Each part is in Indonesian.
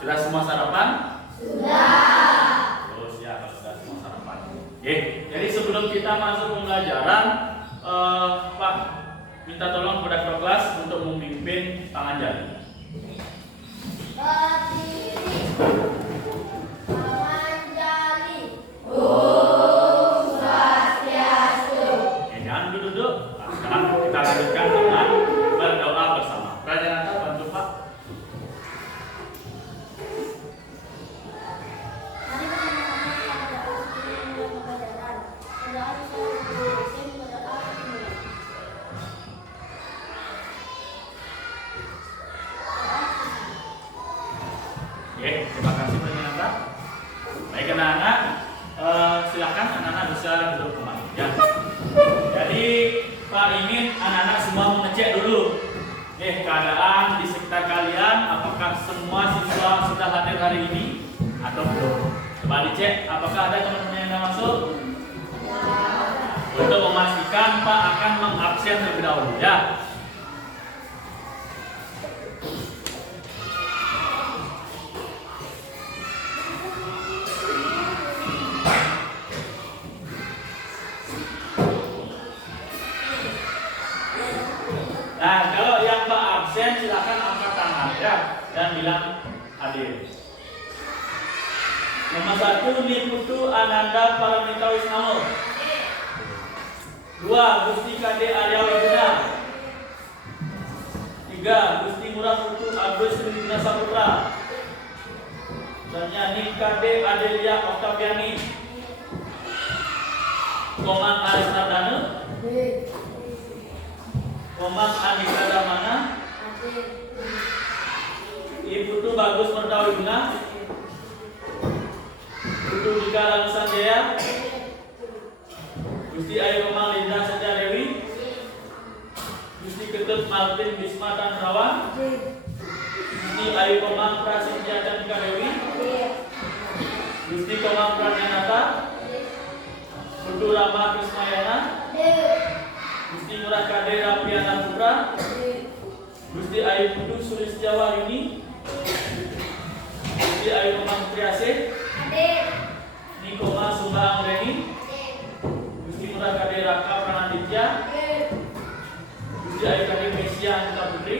Sudah semua sarapan? Sudah. Terus ya kalau sudah semua sarapan. Oke, jadi sebelum kita masuk pembelajaran, Pak minta tolong kepada ketua kelas untuk memimpin tangan jari. Berdiri. Tangan jari. Oke, jangan duduk. Nah, sekarang kita lanjutkan dengan berdoa bersama. Raja bantu Pak. Mari bersama-sama kita berdoa sebelum mulai pembelajaran. Berdoa secara bersama-sama, berdoa dimulai. Oke, terima kasih Raja. Baik anak-anak, silakan anak-anak bisa duduk kembali. Ya. Jadi Pak ingin anak-anak semua mengecek dulu keadaan di sekitar kalian, apakah semua siswa sudah hadir hari ini atau belum. Coba dicek apakah ada teman-teman yang sudah masuk. Untuk memastikan Pak akan mengabsen terlebih dahulu ya. Nah, kalau yang Pak absen silakan angkat tangan ya dan bilang hadir. Nomor 1 Niputu Ananda Paramita Wisnamo. 2 Gusti Kade Arya Wiguna. 3 Gusti Murah Putu Agus Wiguna Saputra. Selanjutnya Kade Adelia Oktaviani. Komang Aris Nardana. Komang Andika Damana. Ibu tu Bagus Mertawiguna. Putu Dika Lanusanjaya. Gusti Ayu Komang Linda Satya Dewi. Gusti Ketut Martin Bisma Tanrawan. Gusti Ayu Komang Prasetya Candika Dewi. Gusti Komang Pranyanata. Putu Rama Krismayana. Gusti Murah Kade Rapiana Putra. Gusti Ayu Putu Sulistiawa ini. Gusti Ayu Komang Priasih. Nikoma Sumba Angreni. Gusti Murah Kade Raka Pranaditya. Gusti Ayu Kade Mesia Anita Putri.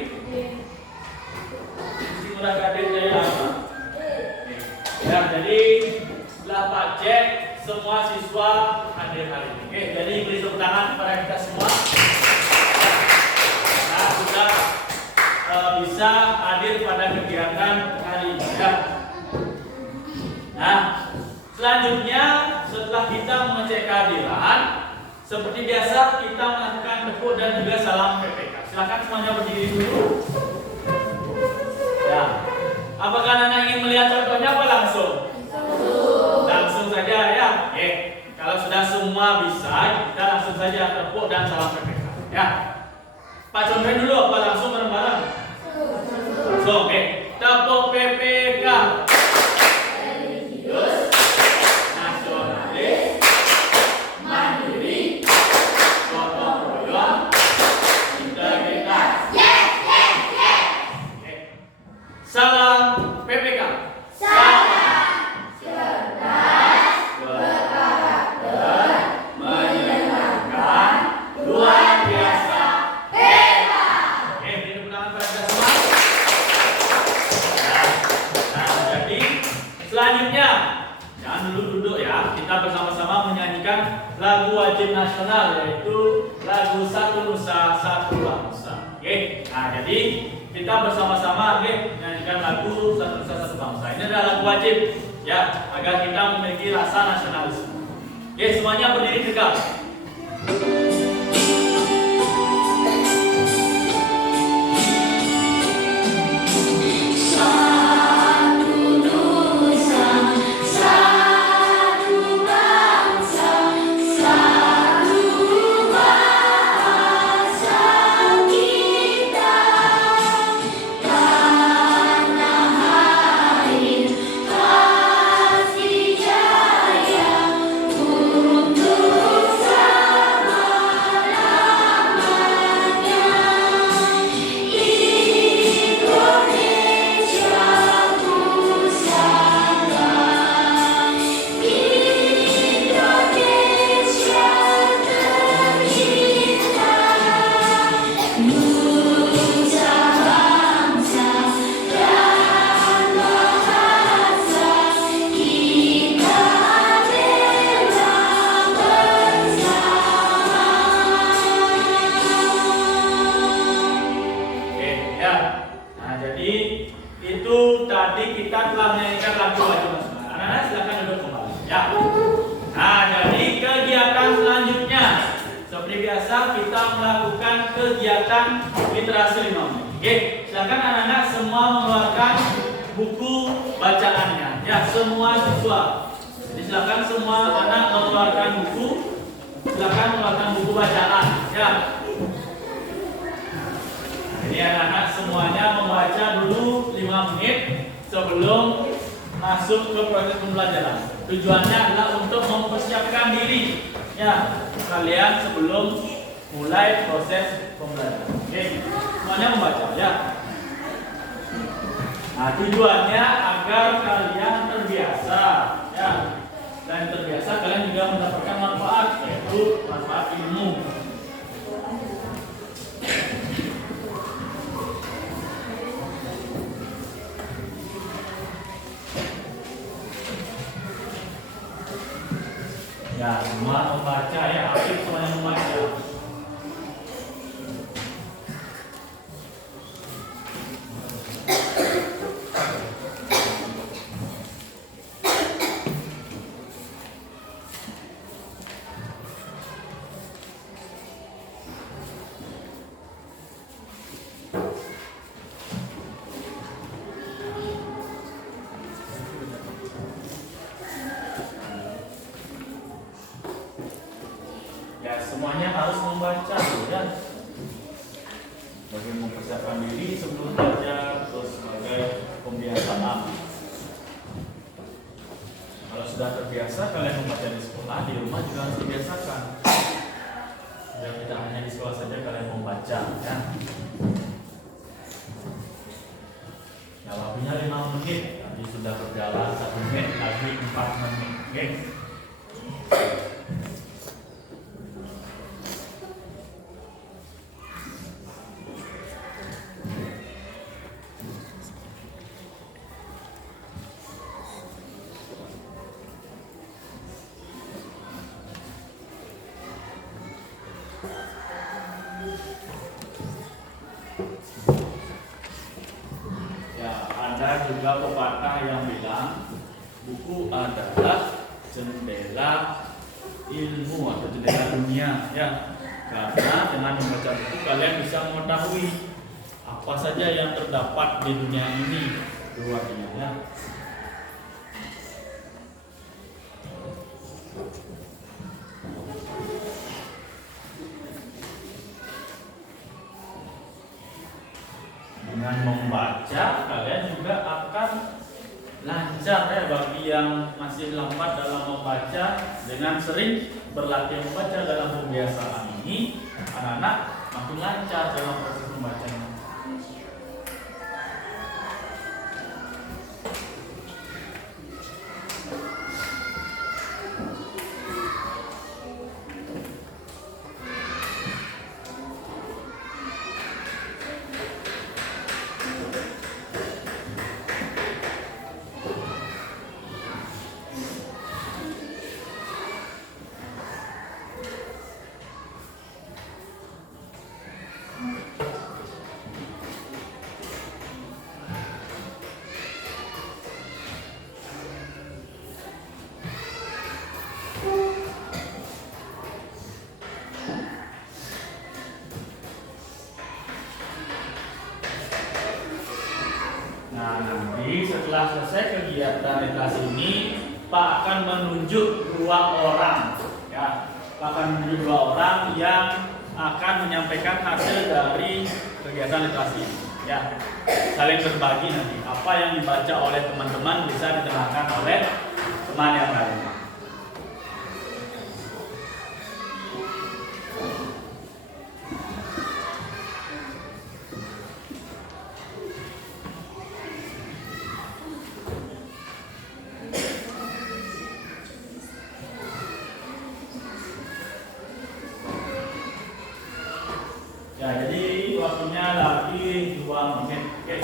Gusti Murah Kade Jaya Alma. Ya, jadi setelah Pak cek semua siswa hadir hari ini. Oke, jadi beri tepuk tangan kepada kita semua. Nah, sudah bisa hadir pada kegiatan hari ini. Ya. Nah, selanjutnya setelah kita mengecek kehadiran, seperti biasa kita melakukan tepuk dan juga salam PPK. Silakan semuanya berdiri dulu. Ya. Apakah anak ingin melihat contohnya apa langsung? Langsung saja ya. Oke. Kalau sudah semua bisa, kita langsung saja tepuk dan salam PPK. Ya. Pak contohin dulu apa langsung bareng-bareng? Langsung. Oke. Tepuk PPK. Religius, nasionalis, mandiri, gotong royong, integritas. Oke. Salam PPK. Kita bersama-sama menyanyikan lagu wajib nasional, yaitu lagu Satu Nusa Satu Bangsa. Oke, nah jadi kita bersama-sama menyanyikan lagu Satu Nusa Satu Bangsa. Ini adalah lagu wajib ya, agar kita memiliki rasa nasionalisme. Oke, semuanya berdiri tegak. Jaya, untuk sama kita telah menyanyikan lagu wajib nasional. Anak-anak silakan duduk kembali. Ya. Nah, jadi kegiatan selanjutnya seperti biasa kita melakukan kegiatan literasi 5 menit. Oke, silakan anak-anak semua mengeluarkan buku bacaannya. Ya, semua siswa. Jadi silakan semua anak mengeluarkan buku. Silakan mengeluarkan buku bacaan. Ya. Jadi anak-anak semuanya membaca dulu 5 menit sebelum masuk ke proses pembelajaran. Tujuannya adalah untuk mempersiapkan diri ya kalian sebelum mulai proses pembelajaran. Oke, semuanya membaca ya. Nah, tujuannya agar kalian terbiasa ya. Dan terbiasa kalian juga mendapatkan manfaat, yaitu manfaat ilmu. Ya, semua membaca ya, aktif semuanya membaca. Ya, semuanya harus membaca ya. Bagi mempersiapkan diri sebelum belajar, terus sebagai pembiasaan. Kalau sudah terbiasa kalian membaca di sekolah, di rumah juga harus dibiasakan. Ya, tidak hanya di sekolah saja kalian membaca ya. Ya, waktunya 5 menit. Tadi sudah berjalan 1 menit, lagi 4 menit. Oke. Ada juga pepatah yang bilang buku adalah jendela ilmu atau jendela dunia ya, karena dengan membaca buku kalian bisa mengetahui apa saja yang terdapat di dunia ini luarnya ya. Dengan membaca kalian juga akan lancar ya. Bagi yang masih lambat dalam membaca, dengan sering berlatih membaca dalam pembiasaan ini, anak-anak makin lancar dalam proses membacanya. Nah, nanti setelah selesai kegiatan literasi ini, Pak akan menunjuk 2 orang ya. Pak akan menunjuk 2 orang yang akan menyampaikan hasil dari kegiatan literasi ya. Saling berbagi nanti. Apa yang dibaca oleh teman-teman bisa diterangkan oleh teman yang lain. Ya, jadi waktunya lagi 2 menit. Oke.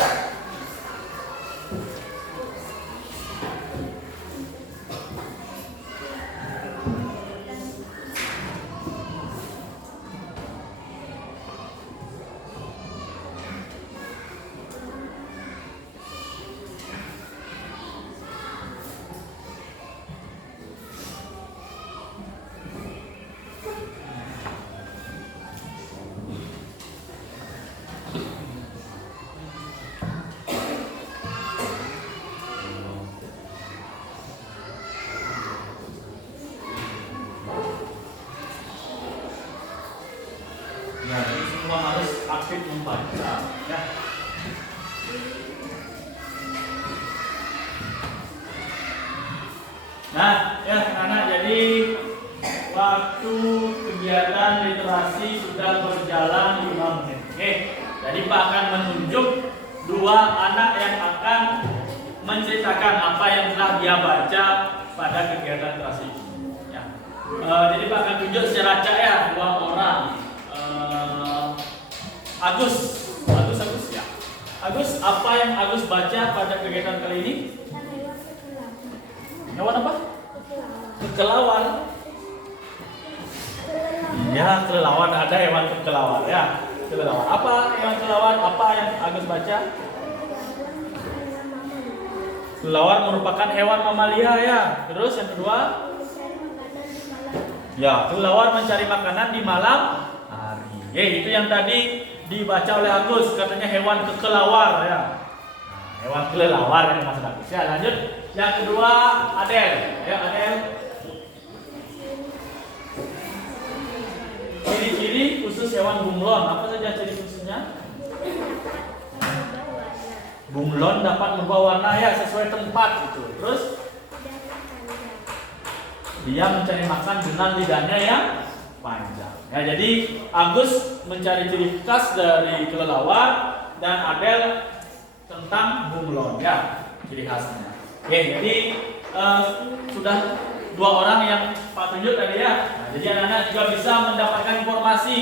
membaca. Ya. Nah, ya anak-anak, jadi waktu kegiatan literasi sudah berjalan 5 menit. Oke, jadi Pak akan menunjuk dua anak yang akan menceritakan apa yang telah dia baca pada kegiatan literasi. Ya. Jadi Pak akan tunjuk secara acak ya dua orang. Agus ya. Agus, apa yang Agus baca pada kegiatan kali ini? Hewan apa? Kelelawar. Iya, kelelawar, ada hewan kelelawar ya. Kelelawar. Apa hewan kelelawar? Apa yang Agus baca? Kelelawar merupakan hewan mamalia ya. Terus yang kedua? Ya, kelelawar mencari makanan di malam hari. Itu yang tadi dibaca oleh Agus, katanya hewan kelelawar ya. Hewan kelelawar yang maksud Agus. Ya, lanjut. Yang kedua, Adel. Ya, Adel. Ciri-ciri khusus hewan bunglon. Apa saja ciri khususnya? Bunglon dapat merubah warna ya sesuai tempat gitu. Terus dia mencari makan dengan lidahnya yang panjang. Ya, jadi Agus mencari ciri khas dari kelelawar dan Adel tentang bunglon ya, ciri khasnya. Oke, jadi sudah dua orang yang Pak tunjuk tadi ya. Nah, jadi anak-anak juga bisa mendapatkan informasi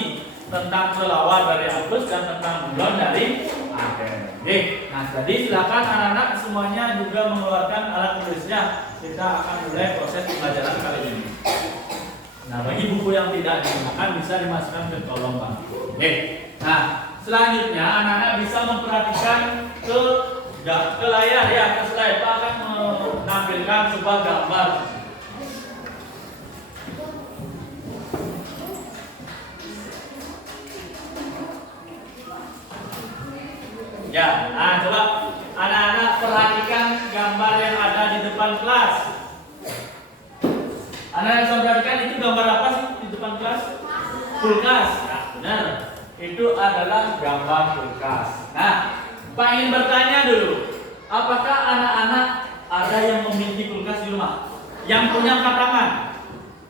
tentang kelelawar dari Agus dan tentang bunglon dari Adel. Oke, nah jadi silakan anak-anak semuanya juga mengeluarkan alat tulisnya. Kita akan mulai proses pembelajaran kali ini. Nah, bagi buku yang tidak digunakan bisa dimasukkan ke kolom Pak. Oke, nah selanjutnya anak-anak bisa memperhatikan ke layar ya, ke slide. Pak akan menampilkan sebuah gambar. Ya, nah coba anak-anak perhatikan gambar yang ada di depan kelas. Anak-anak bisa perhatikan itu gambar apa sih di depan kelas? Kulkas. Nah, benar. Itu adalah gambar kulkas. Nah, Pak ingin bertanya dulu, apakah anak-anak ada yang memiliki kulkas di rumah? Yang punya angkat tangan?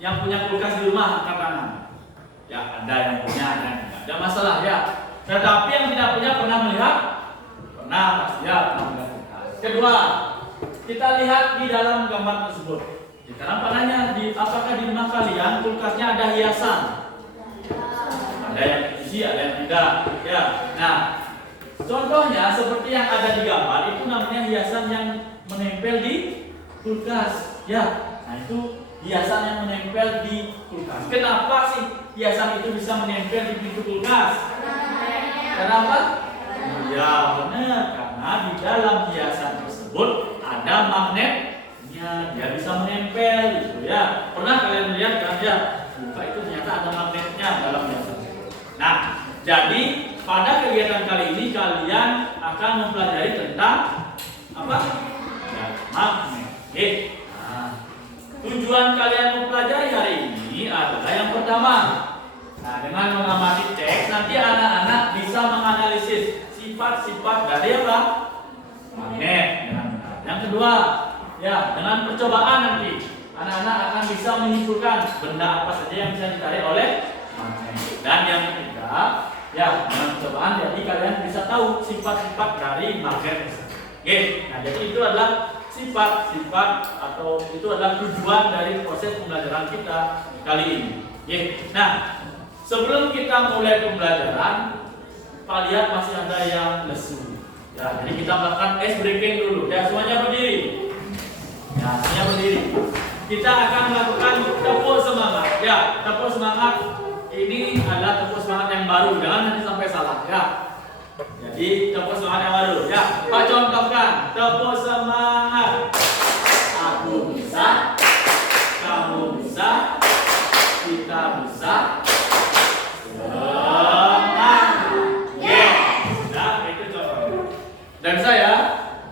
Yang punya kulkas di rumah angkat tangan? Ya, ada yang punya, ada yang tidak. Ada masalah ya. Tetapi yang tidak punya pernah melihat? Pernah, pasti ya, pernah melihat kulkas. Kedua, kita lihat di dalam gambar tersebut. Sekarang Pak nanya, apakah di rumah kalian kulkasnya ada hiasan? Ada yang isi, ada yang tidak. Ya, nah. Contohnya seperti yang ada di gambar itu namanya hiasan yang menempel di kulkas. Ya, nah itu hiasan yang menempel di kulkas. Kenapa sih hiasan itu bisa menempel di pintu kulkas? Kenapa? Ya benar, karena di dalam hiasan tersebut ada magnetnya, dia bisa menempel gitu ya. Pernah kalian lihat kan ya? Buka itu ternyata ada magnetnya dalam hiasan. Nah, jadi pada kegiatan kali ini kalian akan mempelajari tentang apa? Ya, magnet. Oke. Nah, tujuan kalian mempelajari hari ini adalah yang pertama. Nah, dengan mengamati teks nanti anak-anak bisa menganalisis sifat-sifat dari apa? Magnet. Yang kedua, ya dengan percobaan nanti anak-anak akan bisa menyimpulkan benda apa saja yang bisa ditarik oleh magnet. Dan yang ketiga, ya, dengan percobaan jadi kalian bisa tahu sifat-sifat dari magnet. Oke, nah jadi itu adalah sifat-sifat atau itu adalah tujuan dari proses pembelajaran kita kali ini. Oke, nah sebelum kita mulai pembelajaran, Pak lihat masih ada yang lesu. Ya, jadi kita melakukan ice breaking dulu. Ya, semuanya berdiri. Ya, semuanya berdiri. Kita akan melakukan tepuk semangat. Ya, tepuk semangat. Ini adalah tepuk semangat yang baru, jangan nanti sampai salah ya. Jadi tepuk semangat yang baru ya. Pak contohkan, tepuk semangat. Aku bisa, kamu bisa, kita bisa. Semangat. Yeah. Nah, itu contohnya. Dan saya,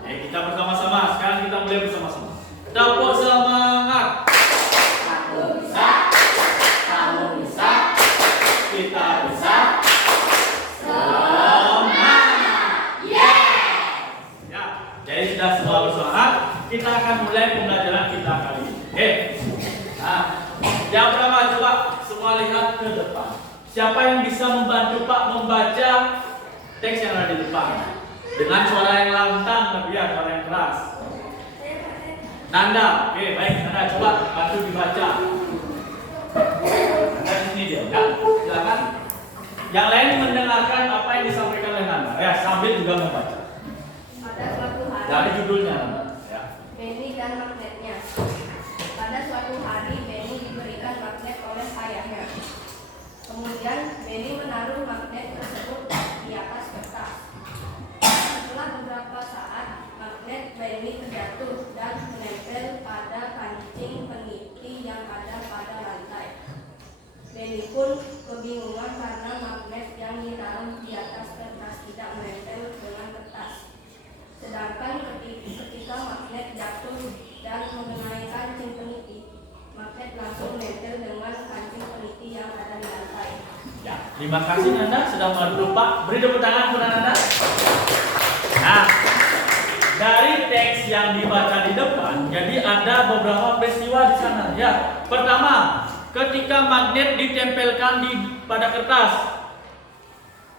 kita bersama-sama. Sekarang kita mulai bersama-sama. Tepuk semangat. Aku bisa, kamu bisa. Kita bisa. akan mulai pembelajaran kita kali ini. Oke. Nah, yang pertama coba semua lihat ke depan. Siapa yang bisa membantu Pak membaca teks yang ada di depan dengan suara yang lantang tapi ya suara yang keras? Nanda, oke baik, Nanda coba bantu dibaca. Nanda di sini dia, ya, silakan. Yang lain mendengarkan apa yang disampaikan oleh Nanda, ya sambil juga membaca. Pada suatu hari, Dari judulnya, Nanda. Ya. Benny dan magnetnya. Pada suatu hari, Benny diberikan magnet oleh ayahnya. Kemudian, Benny menaruh magnet tersebut di atas kertas. Setelah beberapa saat, magnet Benny terjatuh dan menempel pada kancing peniti yang ada pada lantai. Benny pun kebingungan karena magnet yang ditaruh di atas kertas tidak menempel dengan kertas. Sedangkan ketika magnet jatuh dan mengenai kancing peniti, magnet langsung menempel dengan kancing peniti yang ada di lantai. Ya, terima kasih Nanda sudah membantu Pak. Beri tepuk tangan kepada Nanda. Nah, dari teks yang dibaca di depan, jadi ada beberapa peristiwa di sana. Ya, pertama, ketika magnet ditempelkan pada kertas,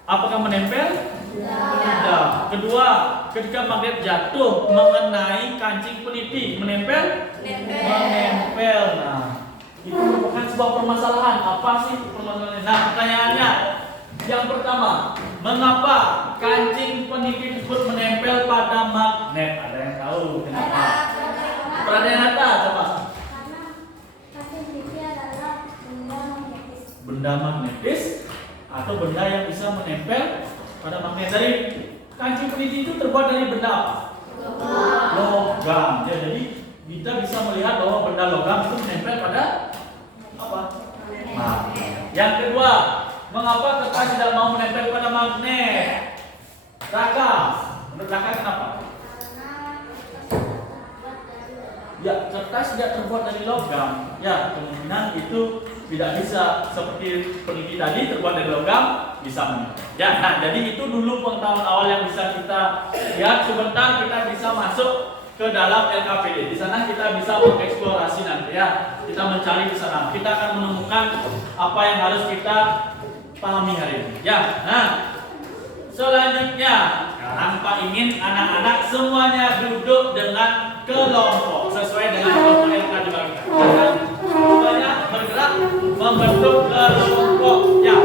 apakah menempel? Tidak. Kedua, ketika magnet jatuh mengenai kancing peniti, menempel? Menempel. Nah, itu merupakan sebuah permasalahan. Apa sih permasalahannya? Nah, pertanyaannya, yang pertama, mengapa kancing peniti tersebut menempel pada magnet? Ada yang tahu kenapa? Pertanyaan Nata, coba. Karena kancing peniti adalah benda magnetis. Benda magnetis atau benda yang bisa menempel pada magnet. Dari kancing peniti itu terbuat dari benda apa? Logam. Ya, jadi kita bisa melihat bahwa benda logam itu menempel pada apa? Magnet. Yang kedua, mengapa kertas tidak mau menempel pada magnet? Raka, menurut Raka kenapa? Ya, kertas tidak terbuat dari logam. Ya, kemungkinan itu tidak bisa seperti peniti tadi terbuat dari logam bisa menempel. Ya, nah jadi itu dulu pengetahuan awal yang bisa kita lihat. Sebentar kita bisa masuk ke dalam LKPD. Di sana kita bisa mengeksplorasi nanti ya. Kita mencari di sana. Kita akan menemukan apa yang harus kita pahami hari ini. Ya, nah selanjutnya sekarang Pak ingin anak-anak semuanya duduk dengan kelompok sesuai dengan kelompok yang tadi dibagikan. Semuanya bergerak membentuk kelompok. Ya.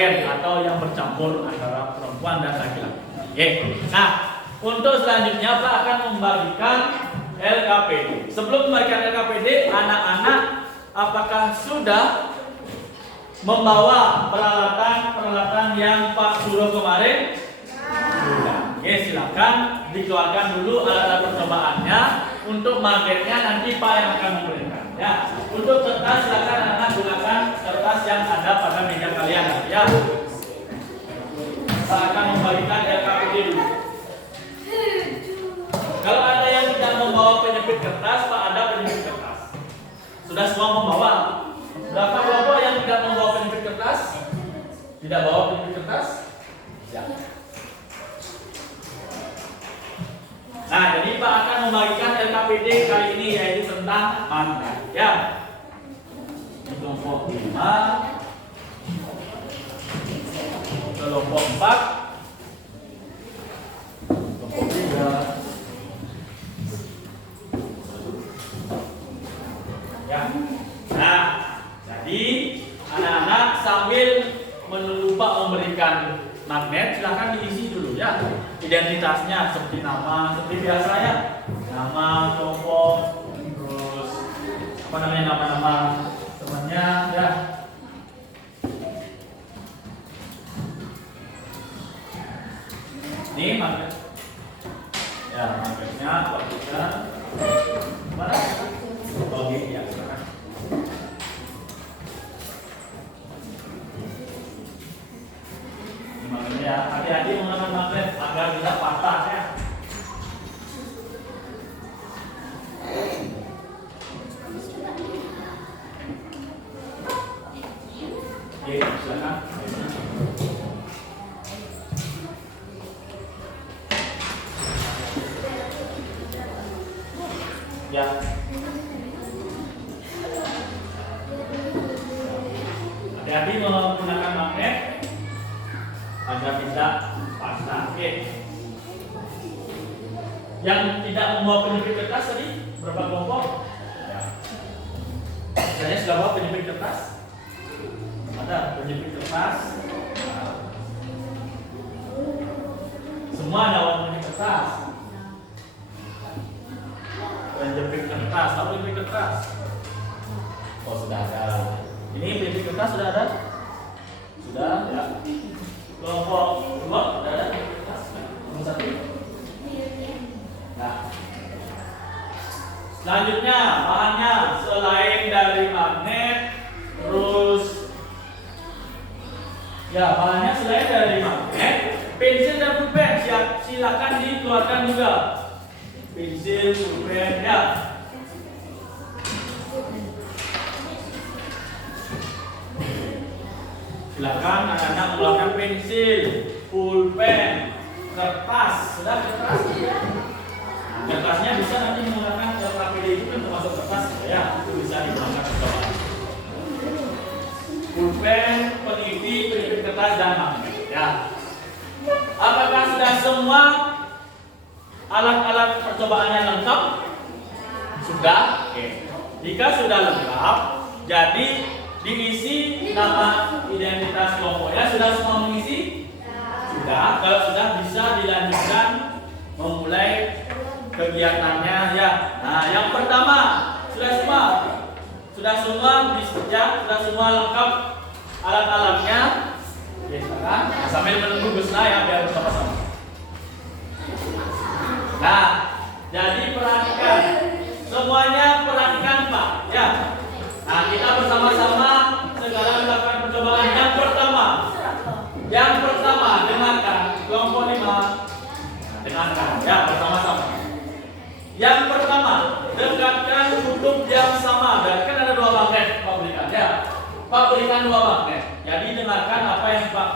Atau yang bercampur antara perempuan dan laki-laki. Oke. Nah, untuk selanjutnya Pak akan membagikan LKPD. Sebelum membagikan LKPD, anak-anak apakah sudah membawa peralatan yang Pak suruh kemarin? Sudah. Oke, silakan dikeluarkan dulu alat-alat percobaannya. Untuk magnetnya nanti Pak yang akan memberikan. Ya, untuk kertas silakan anak-anak gunakan kertas yang ada pada meja kalian. Ya, Pak akan membagikan LKPD dulu. Kalau ada yang tidak membawa penyempit kertas, Pak ada penyempit kertas. Sudah semua membawa. Berapa kelompok yang tidak membawa penyempit kertas? Tidak bawa penyempit kertas? Ya. Nah, jadi Pak akan membagikan LKPD kali ini yaitu tentang magnet. Ya. Kelompok 5, kelompok 4, kelompok 3. Ya. Nah, jadi anak-anak sambil menunggu Pak memberikan magnet, silahkan diisi dulu ya identitasnya seperti nama, seperti biasa ya, nama kelompok, terus apa namanya nama-nama temannya, Ini magnet. Ya, magnetnya bagikan. Mana? Oke, ya, silakan. Ini magnetnya ya. Hati-hati menggunakan magnet agar tidak patah ya. Oke, silakan. Ya. Hati-hati menggunakan magnet agar tidak patah. Oke. Yang tidak membawa penyempit kertas tadi berapa kelompok? Ya. Saya sudah bawa penyempit kertas. Ada penyempit kertas. Nah. Semua ada penyempit kertas. Penjepit kertas, apa penjepit kertas? Oh, sudah ada. Ini penjepit kertas sudah ada? Sudah, ya. Kelompok 2 sudah ada penjepit kertas? Kelompok 1? Nah. Selanjutnya, bahannya selain dari magnet, terus ya, bahannya selain dari magnet, pensil dan pulpen silakan dikeluarkan juga. Pensil, pulpen, ya. Silakan anak-anak mengeluarkan pensil, pulpen, kertas. Sudah kertas? Nah, kertasnya bisa nanti menggunakan KPD itu kan termasuk kertas ya, itu bisa digunakan percobaan. Pulpen, peniti, peniti kertas dan magnet. Ya. Apakah sudah semua alat-alat percobaannya lengkap? Sudah? Oke. Jika sudah lengkap, jadi diisi nama identitas kelompoknya. Sudah semua mengisi? Sudah. Kalau sudah, bisa dilanjutkan memulai kegiatannya ya. Nah, yang pertama, sudah semua? Sudah semua ya, sudah semua lengkap alat-alatnya. Oke, sekarang sambil menunggu Gusna ya, biar bersama-sama. Nah, jadi perhatikan, semuanya perhatikan Pak, ya. Nah, kita bersama-sama sekarang melakukan percobaan yang pertama. Yang pertama, dengarkan kelompok 5. Dengarkan, ya bersama-sama. Yang pertama, dekatkan kutub yang sama. Dan kan ada 2 magnet Pak berikan, ya. Pak berikan 2 magnet. Jadi dengarkan apa yang Pak.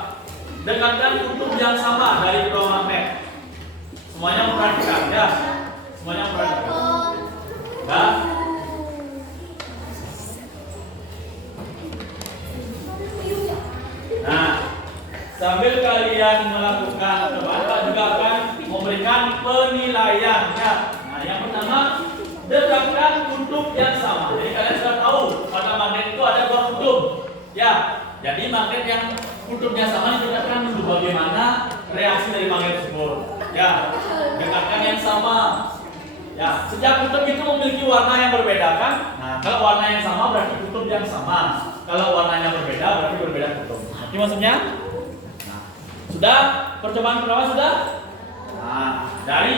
Dekatkan kutub yang sama dari kedua magnet. Semuanya memperhatikan ya. Semuanya memperhatikan. Ya. Nah, sambil kalian melakukan Pak juga akan memberikan penilaian ya. Nah, yang pertama, dekatkan kutub yang sama. Jadi kalian sudah tahu pada magnet itu ada 2 kutub. Ya. Jadi magnet yang kutubnya sama didekatkan dulu. Bagaimana reaksi dari magnet tersebut? Ya, dekatkan yang sama. Ya, setiap kutub itu memiliki warna yang berbeda kan? Nah, kalau warna yang sama berarti kutub yang sama. Kalau warnanya berbeda berarti berbeda kutub. Ini maksudnya? Nah, sudah? Percobaan pertama sudah? Nah, dari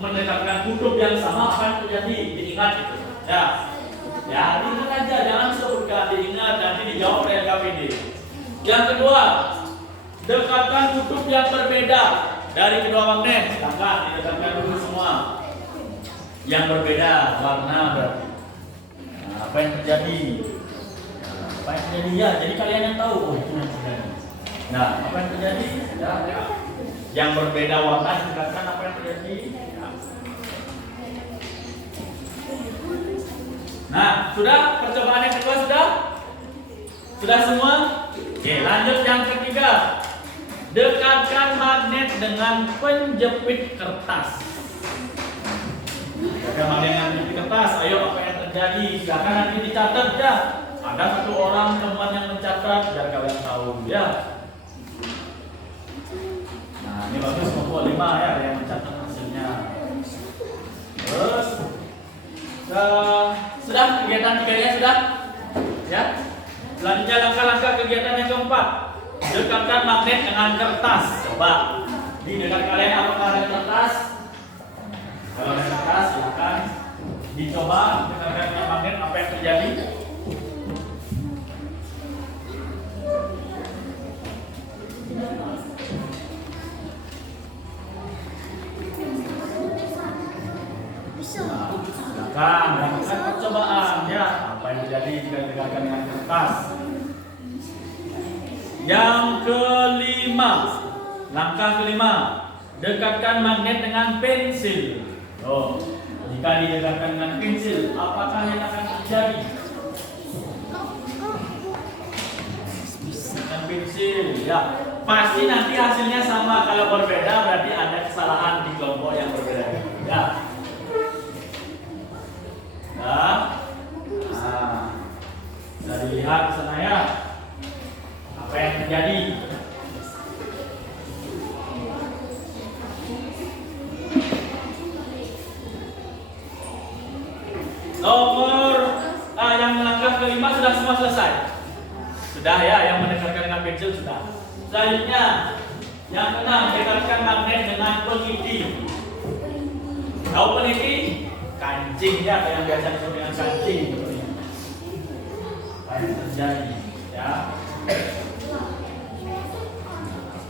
mendekatkan kutub yang sama apa yang terjadi? Diingat itu. Ya. Ya, diingat aja, jangan sebutkan, diingat nanti dijawab oleh LKPD. Yang kedua, dekatkan kutub yang berbeda dari kedua magnet. Silakan didekatkan dulu semua. Yang berbeda warna berarti. Nah, apa yang terjadi? Nah, apa yang terjadi ya? Jadi kalian yang tahu. Oh, itu yang terjadi. Nah, apa yang terjadi? Ya, ya. Yang berbeda warna didekatkan apa yang terjadi? Ya. Nah, sudah percobaan yang kedua sudah? Sudah semua? Oke, lanjut yang ketiga. Dekatkan magnet dengan penjepit kertas. Ada magnet dengan penjepit kertas. Ayo, apa yang terjadi? Silakan nanti dicatat ya. Ada 1 orang teman yang mencatat biar kalian tahu ya. Nah, ini bagus kelompok 5 ya, ada yang mencatat hasilnya. Terus sudah kegiatan 3-nya sudah? Ya. Selanjutnya langkah-langkah kegiatan yang keempat. Dekatkan magnet dengan kertas. Coba. Di dekat kalian apakah ada kertas? Kalau ada kertas, silakan dicoba dekatkan dengan magnet apa yang terjadi. Silakan lakukan percobaan ya. Apa yang terjadi jika didekatkan dengan kertas? Yang kelima, langkah kelima, dekatkan magnet dengan pensil. Oh, jika didekatkan dengan pensil, apakah yang akan terjadi? Dengan pensil, ya. Pasti nanti hasilnya sama. Kalau berbeda berarti ada kesalahan di kelompok yang berbeda. Ya. Nah, bisa dilihat ke sana ya. Apa yang terjadi? Yang langkah kelima sudah semua selesai. Sudah ya, yang mendekatkan dengan pensil sudah. Selanjutnya, yang keenam, dekatkan magnet dengan peniti. Tahu peniti? Kancing ya, yang biasa disebut dengan kancing. Apa yang terjadi? Ya.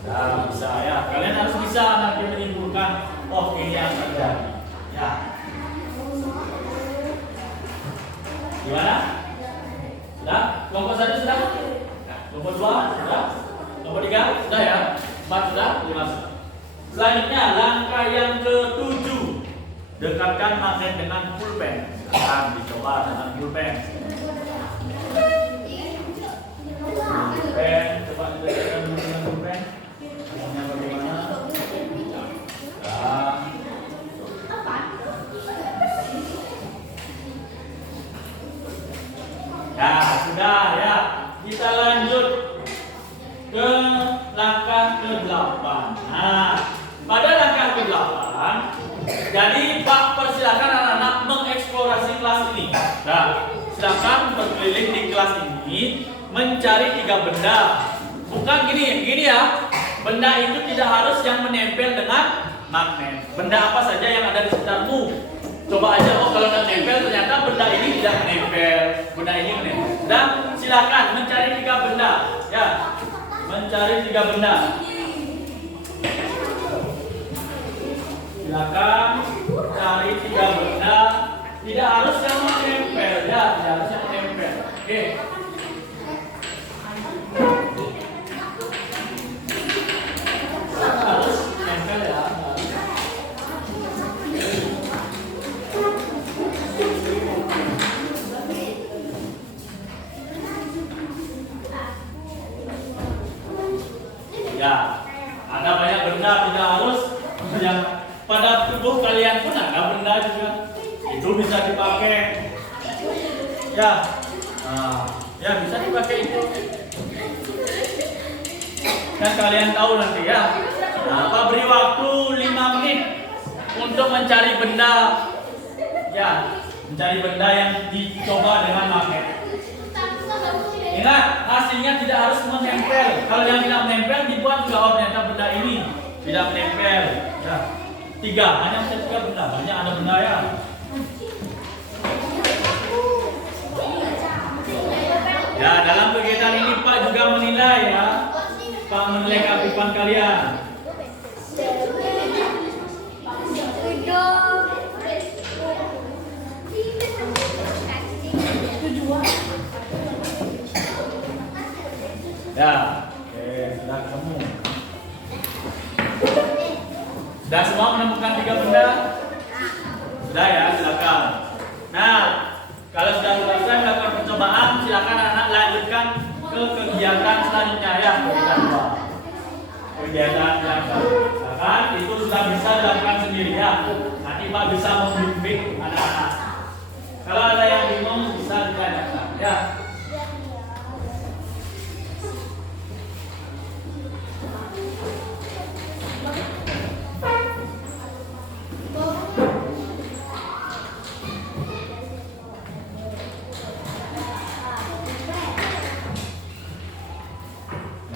Nah, bisa ya. Kalian harus bisa nanti menyimpulkan, oh ini yang terjadi. Ya. Gimana? Sudah? Kelompok 1 sudah? Kelompok 2 sudah? Kelompok 3 sudah ya? 4 sudah? 5 sudah. Selanjutnya langkah yang ke-7, dekatkan magnet dengan pulpen. Akan dicoba dengan pulpen. Pulpen, coba didekatkan dengan pulpen. Hasilnya bagaimana? Ya, sudah ya. Kita lanjut ke langkah ke-8. Nah, pada langkah ke-8, jadi Pak persilakan anak-anak mengeksplorasi kelas ini. Nah, silakan berkeliling di kelas ini mencari 3 benda. Bukan gini ya. Benda itu tidak harus yang menempel dengan magnet. Benda apa saja yang ada di sekitarmu. Coba aja, oh kalau tidak nempel ternyata benda ini tidak menempel, benda ini menempel. Dan silakan mencari 3 benda, ya, mencari 3 benda. Silakan cari 3 benda, tidak harus yang menempel, ya, tidak harus yang menempel. Oke. Harus menempel ya. Ya, ada banyak benda, tidak harus yang pada tubuh kalian pun ada benda juga. Itu bisa dipakai. Ya, ya bisa dipakai itu. Dan kalian tahu nanti ya. Pak beri waktu 5 menit untuk mencari benda. Ya, mencari benda yang dicoba dengan magnet. Ingat, hasilnya tidak harus menempel. Kalau yang tidak menempel dibuat juga, oh ternyata benda ini tidak menempel. Ya. 3, hanya 3 benda. Banyak ada benda ya. Ya, dalam kegiatan ini Pak juga menilai ya. Pak menilai keaktifan kalian. Ya, oke, sudah ketemu. Sudah semua menemukan 3 benda? Sudah ya, silakan. Nah, kalau sudah selesai melakukan percobaan, silakan anak lanjutkan ke kegiatan selanjutnya ya. Kegiatan yang silakan itu sudah bisa dilakukan sendiri ya. Nanti Pak bisa membimbing anak-anak. Kalau ada yang bingung bisa ditanyakan ya.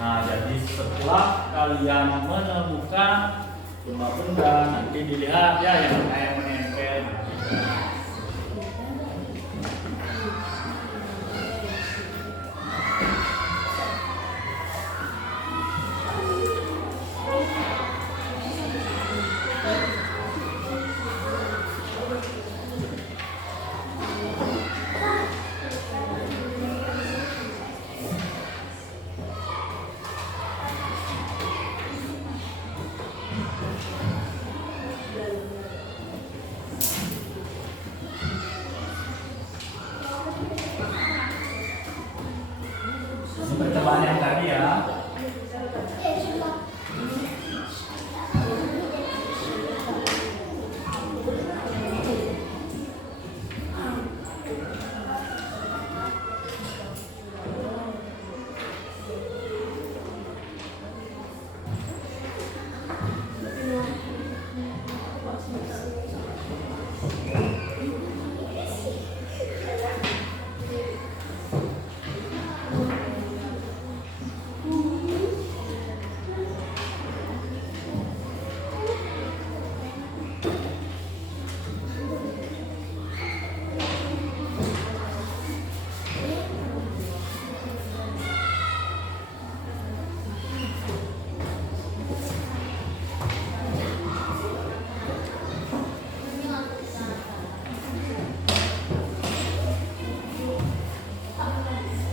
Nah, jadi setelah kalian menemukan Coba benda nanti dilihat ya yang kayak menempel. Percobaan yang tadi ya.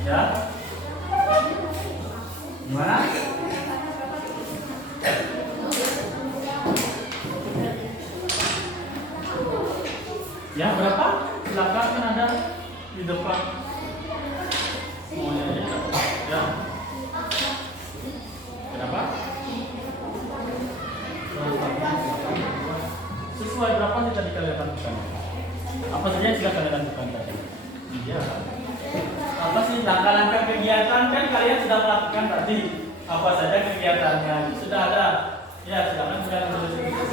Ya. Gimana? Ya berapa? Silakan kan ada di depan. Oh ya, ya. Ya. Kenapa? Sesuai berapa sih tadi kalian lakukan? Apa saja yang sudah kalian lakukan tadi? Iya. Apa sih langkah-langkah kegiatan kan kalian sudah melakukan tadi? Apa saja kegiatannya? Sudah ada. Ya, silakan sudah menulis itu.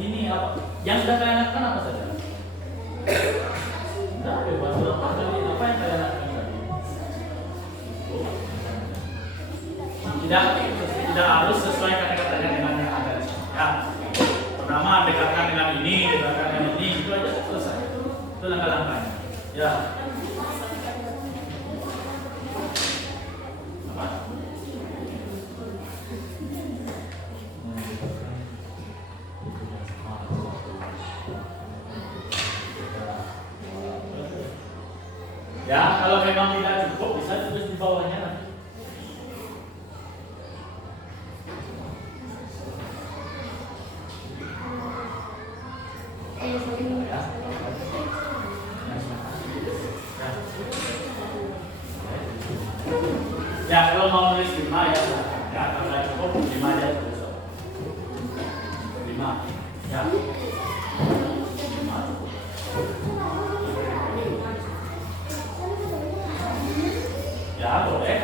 Ini apa? Yang sudah kalian lakukan apa saja? Sudah bebas berapa kali? Apa yang kalian lakukan tadi? Tidak harus sesuai kata-katanya dengan yang ada di sini. Ya. Pertama dekatkan dengan ini, dekatkan dengan ini, itu aja selesai. Itu langkah-langkahnya. Ya. Apa? Ya, kalau memang tidak cukup bisa tulis di bawahnya nanti. Ya, kalau mau nulis 5 ya, ya kalau nggak cukup 5 aja tulis 5. Ya. 5 cukup. Ya, boleh.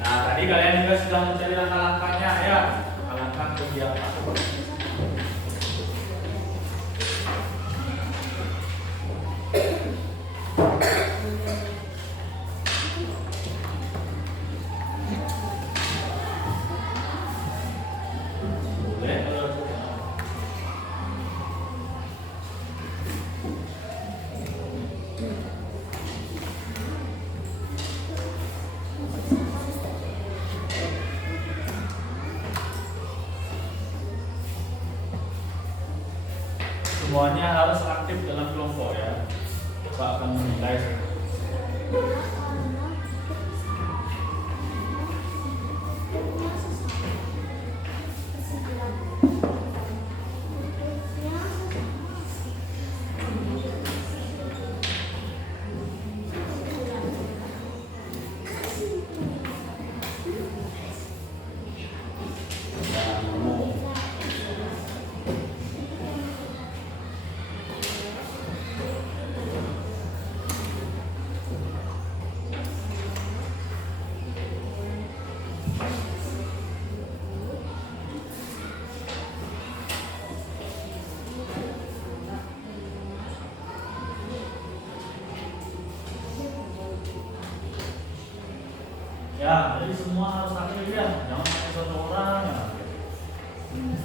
Nah, tadi kalian juga sudah mencari langkah-langkahnya ya, langkah kegiatan. Semuanya harus aktif dalam kelompok ya. Kita akan menilai.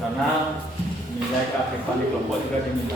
karena nilai keaktifan di kelompok juga diminta.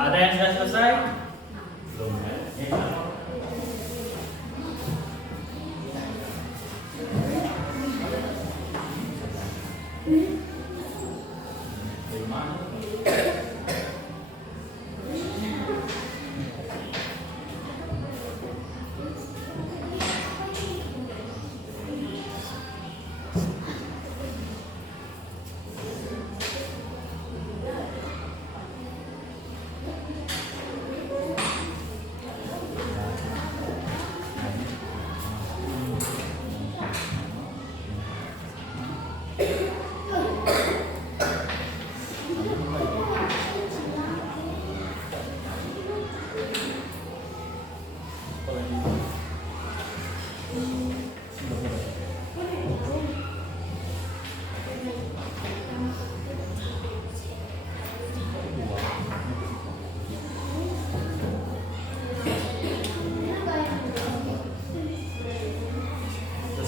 Ada yang sudah selesai? Belum. Ini sama. Lima.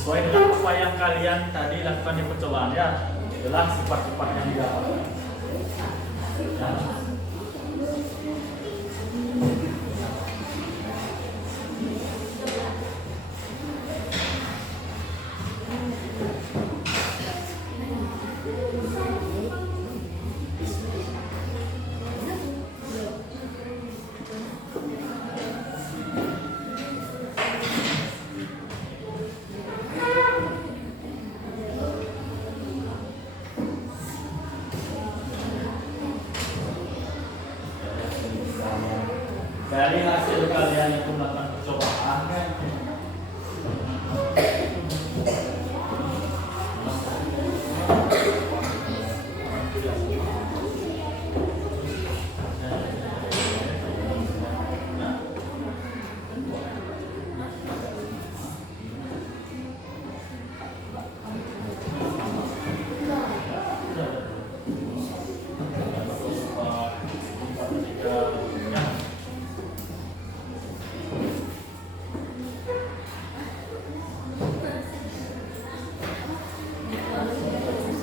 Sesuai dengan apa yang kalian tadi lakukan di percobaan ya, adalah sifat-sifat yang didapat. Ya. Dari hasil kalian itu melakukan percobaan kan,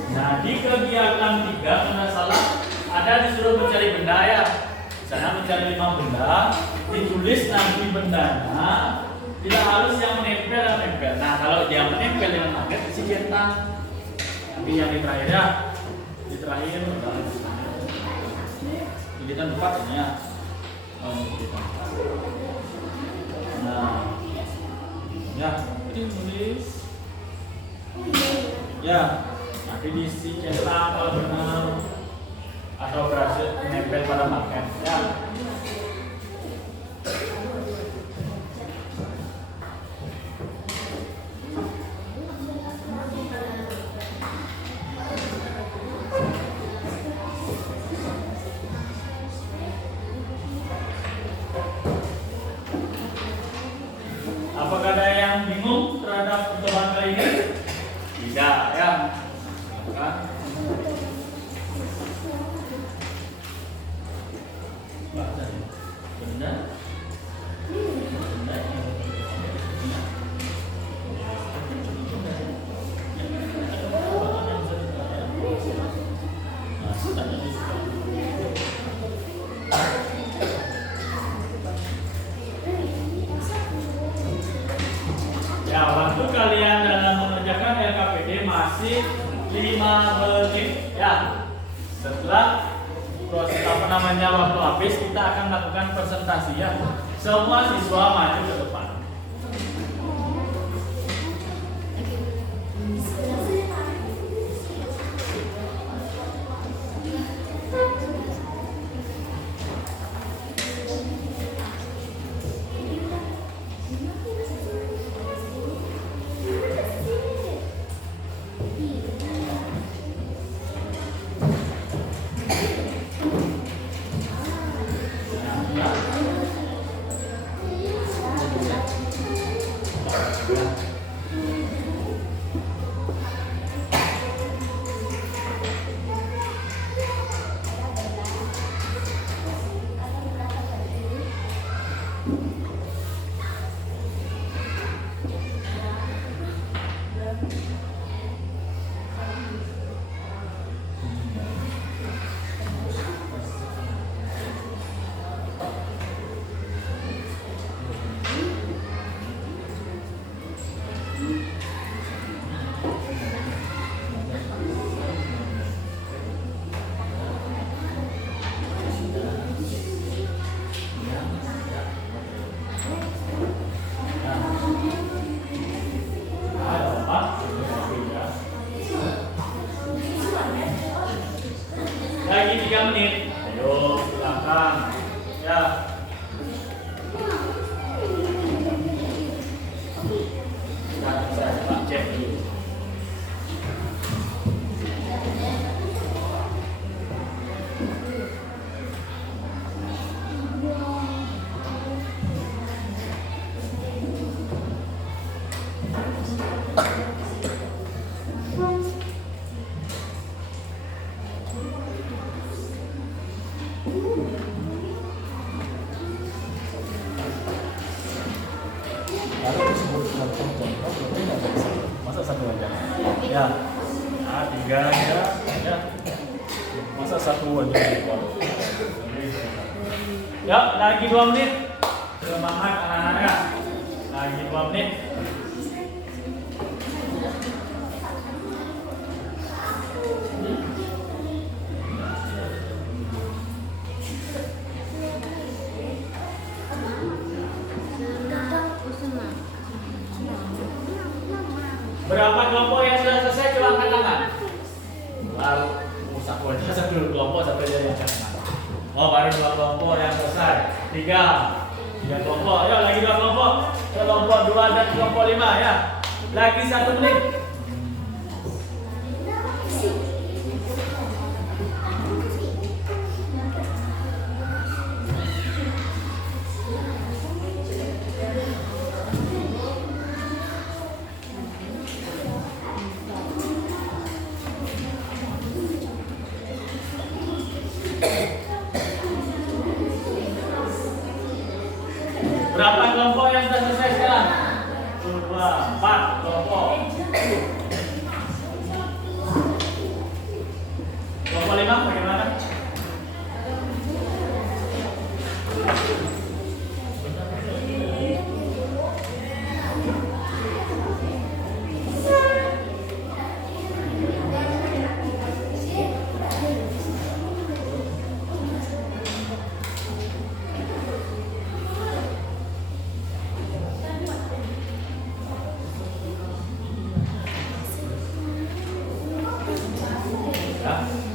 nah di kegiatan 3 karena salah ada disuruh mencari benda ya. Sana mencari 5 benda, ditulis nanti bendanya, tidak harus yang menempel. Nah kalau dia menempel dengan magnet isi centang. Tapi yang di terakhir ya, di terakhir ini kan 4 ini ya. Nah, ya ini tulis. Ya. Nanti diisi centang kalau benar atau berhasil menempel pada magnet ya. Apakah ada yang bingung terhadap percobaan kali ini? Tidak ya. Kan? Benda. Ya, waktu kalian dalam mengerjakan LKPD masih 5 menit ya. Setelah proses waktu habis kita akan lakukan presentasi ya. Semua siswa maju ke depan. 3 menit. Ayo silakan. Ya. Saya coba cek dulu. Lalu disebutkan contoh, berarti nggak bisa. Masa 1 aja? Ya. Nah, 3 ya. Ya. Masa 1 aja? Ya, lagi 2 menit. Semangat anak-anak. Lagi 2 menit. Berapa kelompok yang sudah selesai? Coba angkat tangan. Baru satu kelompok sampai dia yang angkat tangan. Oh, baru 2 kelompok yang selesai. 3 kelompok. Yuk, lagi 2 kelompok. Kelompok 2 dan kelompok 5 ya. Lagi 1 menit. Berapa kelompok yang sudah selesai sekarang? 2, 4 kelompok. Kelompok 5 bagaimana?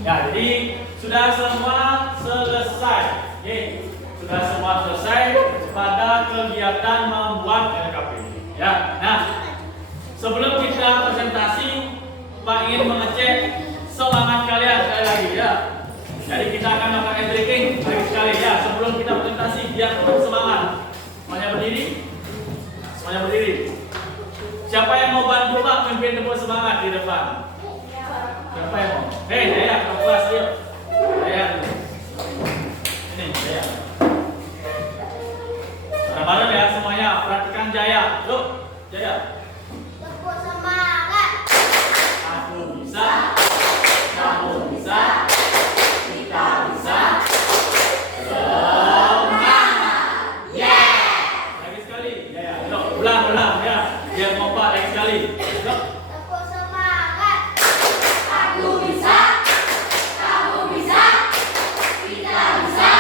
Ya, jadi sudah semua selesai. Oke, sudah semua selesai pada kegiatan membuat LKP. Ya, nah sebelum kita presentasi, Pak ingin mengecek semangat kalian sekali lagi ya. Jadi kita akan melakukan tracking lagi sekali ya. Sebelum kita presentasi, biar tetap semangat. Semuanya berdiri. Semuanya berdiri. Siapa yang mau bantu Pak memimpin tepuk semangat di depan? Siapa yang mau? Hei, Jaya, ke kelas yuk. Jaya. Ini, Jaya. Bareng-bareng ya semuanya, perhatikan Jaya. Yuk, Jaya. Tepuk semangat. Aku bisa. Kamu bisa. Kita bisa. Semangat. Yeah. Lagi sekali, Jaya. Yuk, ulang ya. Biar kompak lagi sekali. Yuk. Tepuk semangat. Aku bisa, kamu bisa, kita bisa.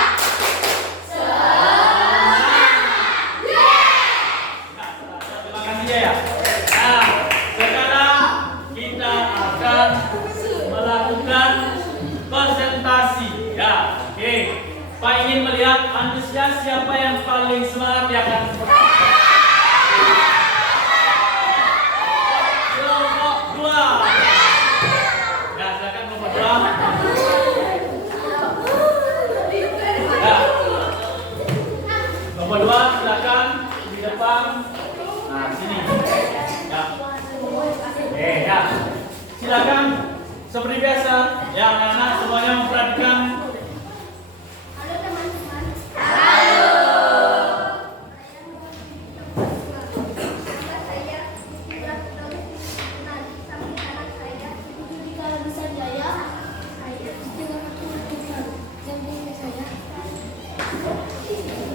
Terima kasih ya. Nah, sekarang kita akan melakukan presentasi. Ya, oke. Pak ingin melihat antusias siapa yang paling semangat yang akan kelompok 2. Ya, silakan kelompok 2. Ya. Kelompok 2 silakan di depan. Nah, sini. Ya. Ya. Silakan seperti biasa. Ya, anak-anak semuanya memperhatikan. Halo teman-teman. Nama saya Ibrah Nadi, samping kanan saya Judika Bisa Jaya. Saya dengan teman-teman samping saya.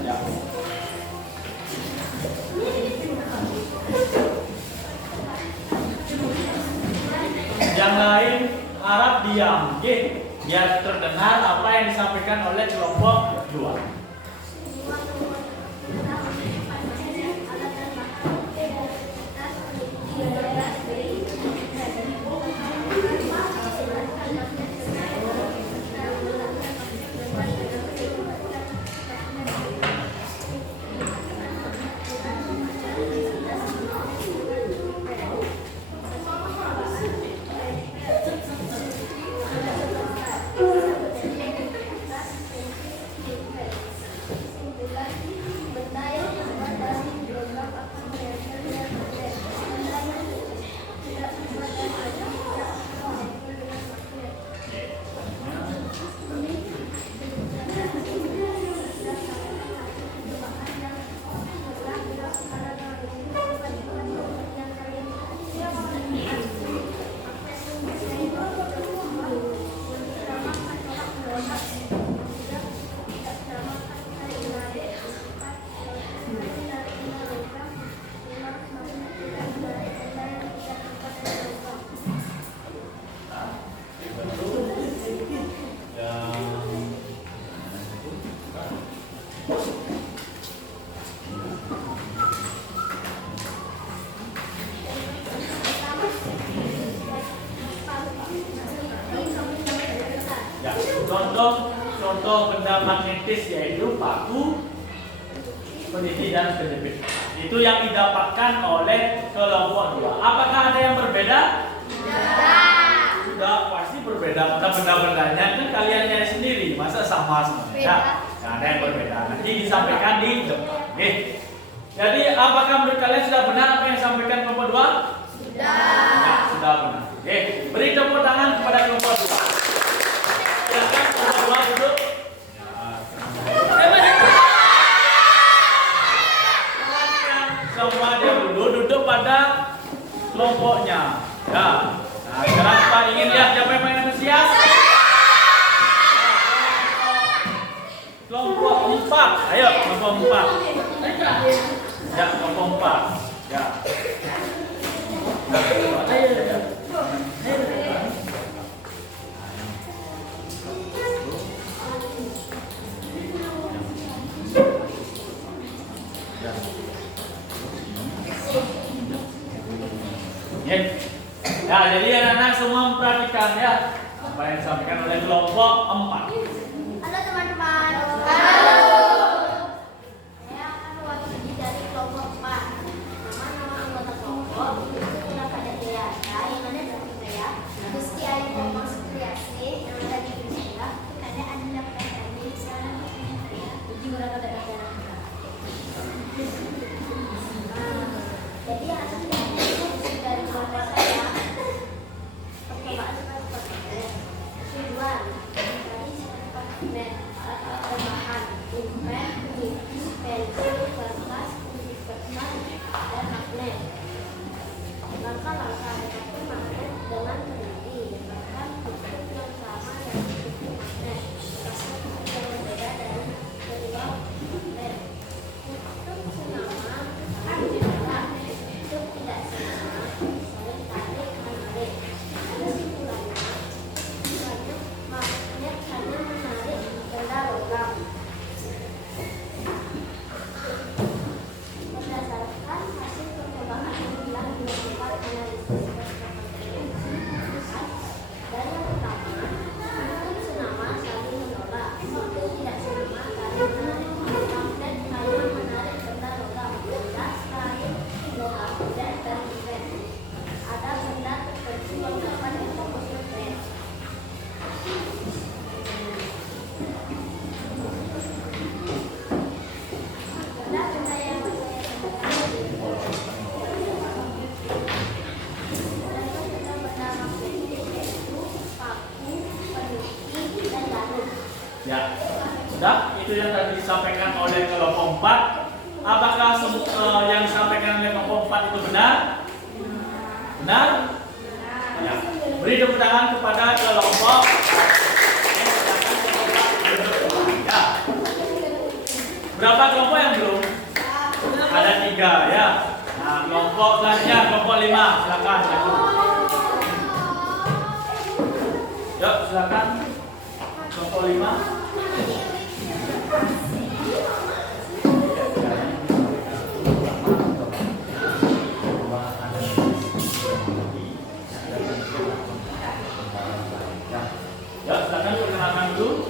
Ya. Yang lain harap diam, oke? Biar terdengar apa yang disampaikan oleh kelompok 2. contoh benda magnetis yaitu paku, peniti dan kejepit. Itu yang didapatkan oleh kelompok 2. Apakah ada yang berbeda? Sudah pasti berbeda karena benda-bendanya kan kalian nyari sendiri, masa sama semuanya? Nah, ada yang berbeda. Nanti disampaikan di depan. Oke. Jadi apakah menurut kalian sudah benar apa yang disampaikan kelompok 2? Ya, sudah benar. Oke, beri tepuk tangan kepada kelompok 2. Silakan kelompok 2 duduk. Semua dia duduk pada kelompoknya. Ya. Nah, sekarang kita ingin lihat siapa yang paling antusias. Kelompok 4. Ayo, kelompok 4. Ya, kelompok 4. Ya. Ya, jadi anak-anak semua memperhatikan ya apa yang disampaikan oleh kelompok 4. Halo teman-teman. Saya akan mewakili dari kelompok 4. Nama anggota kelompok itu Nurhaka Dahliata yang ada di samping saya, Gusti Ayu Komang Supriyasi yang ada di kiri saya, ada Adila Pratani sekarang di samping saya, Uji Nurhaka Dahliata. Jadi hasil dari kelompok saya percobaan seperti tujuan dari magnet alat tambahan pulpen, penipis, pensil, kertas, kunci kertas, dan magnet. Langkah-langkah adaptor magnet dengan teliti, bahkan bentuk yang sama dari bentuk magnet, tapi yang berbeda dari kedua magnet. Untuk senama untuk tidak sama, saling tarik menarik. Kesimpulannya, magnet hanya menarik benda logam. Berdasarkan hasil percobaan yang dilakukan analisis dan yang pertama, untuk senama saling menolak, untuk tidak senama saling menarik. Magnet hanya menarik benda logam, gas, kain, logam, dan magnet. Ada benda tertentu yang dapat difokus magnet. Benda-benda yang saya temukan benda-benda magnetis yaitu paku, peniti, dan garut. Ya. Sudah, itu yang tadi disampaikan oleh kelompok 4. Apakah yang disampaikan oleh kelompok 4 itu benar? Benar? Ya. Beri tepuk tangan kepada kelompok. Ya. Berapa kelompok yang belum? Ada 3 ya. Nah, kelompok selanjutnya kelompok 5. Silakan. Yuk, silakan. Kelompok 5. Ya, silakan perkenalkan dulu.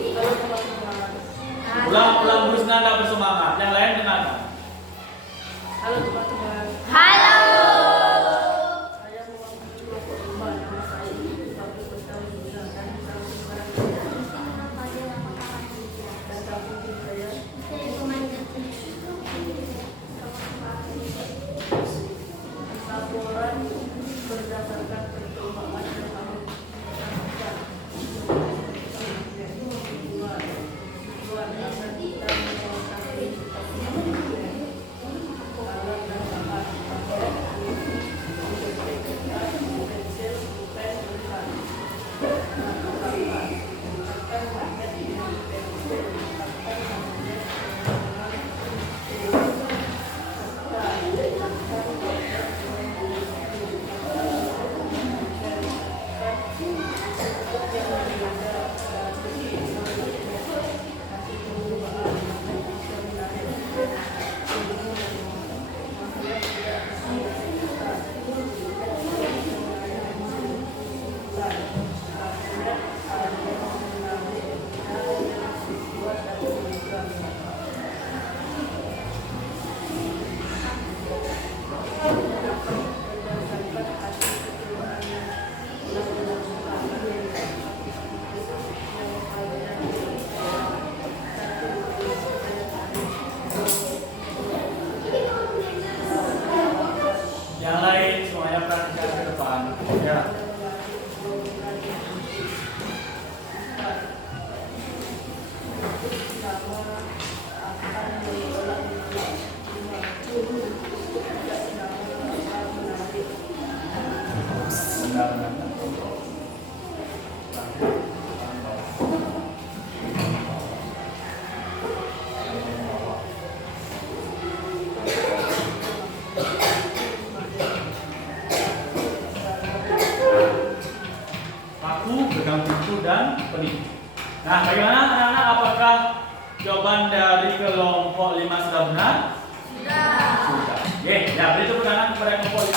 Ulang dulu senada bersemangat. Yang lain dengarkan. Halo teman-teman. Halo. Saya mewakili kelompok 5. Nama saya Fabri Bertaulia dan samping sekarang dan samping saya laporan berdasarkan percobaan yang kami lakukan. Tujuan agar kita mengetahui akan menolak tidak senama akan menarik. Benar-benar. Paku, gagang pintu, dan peniti. Nah, bagaimana anak-anak? Apakah jawaban dari kelompok 5 sudah benar? Sudah. Ye, ya beri tepuk tangan kepada kelompok 5.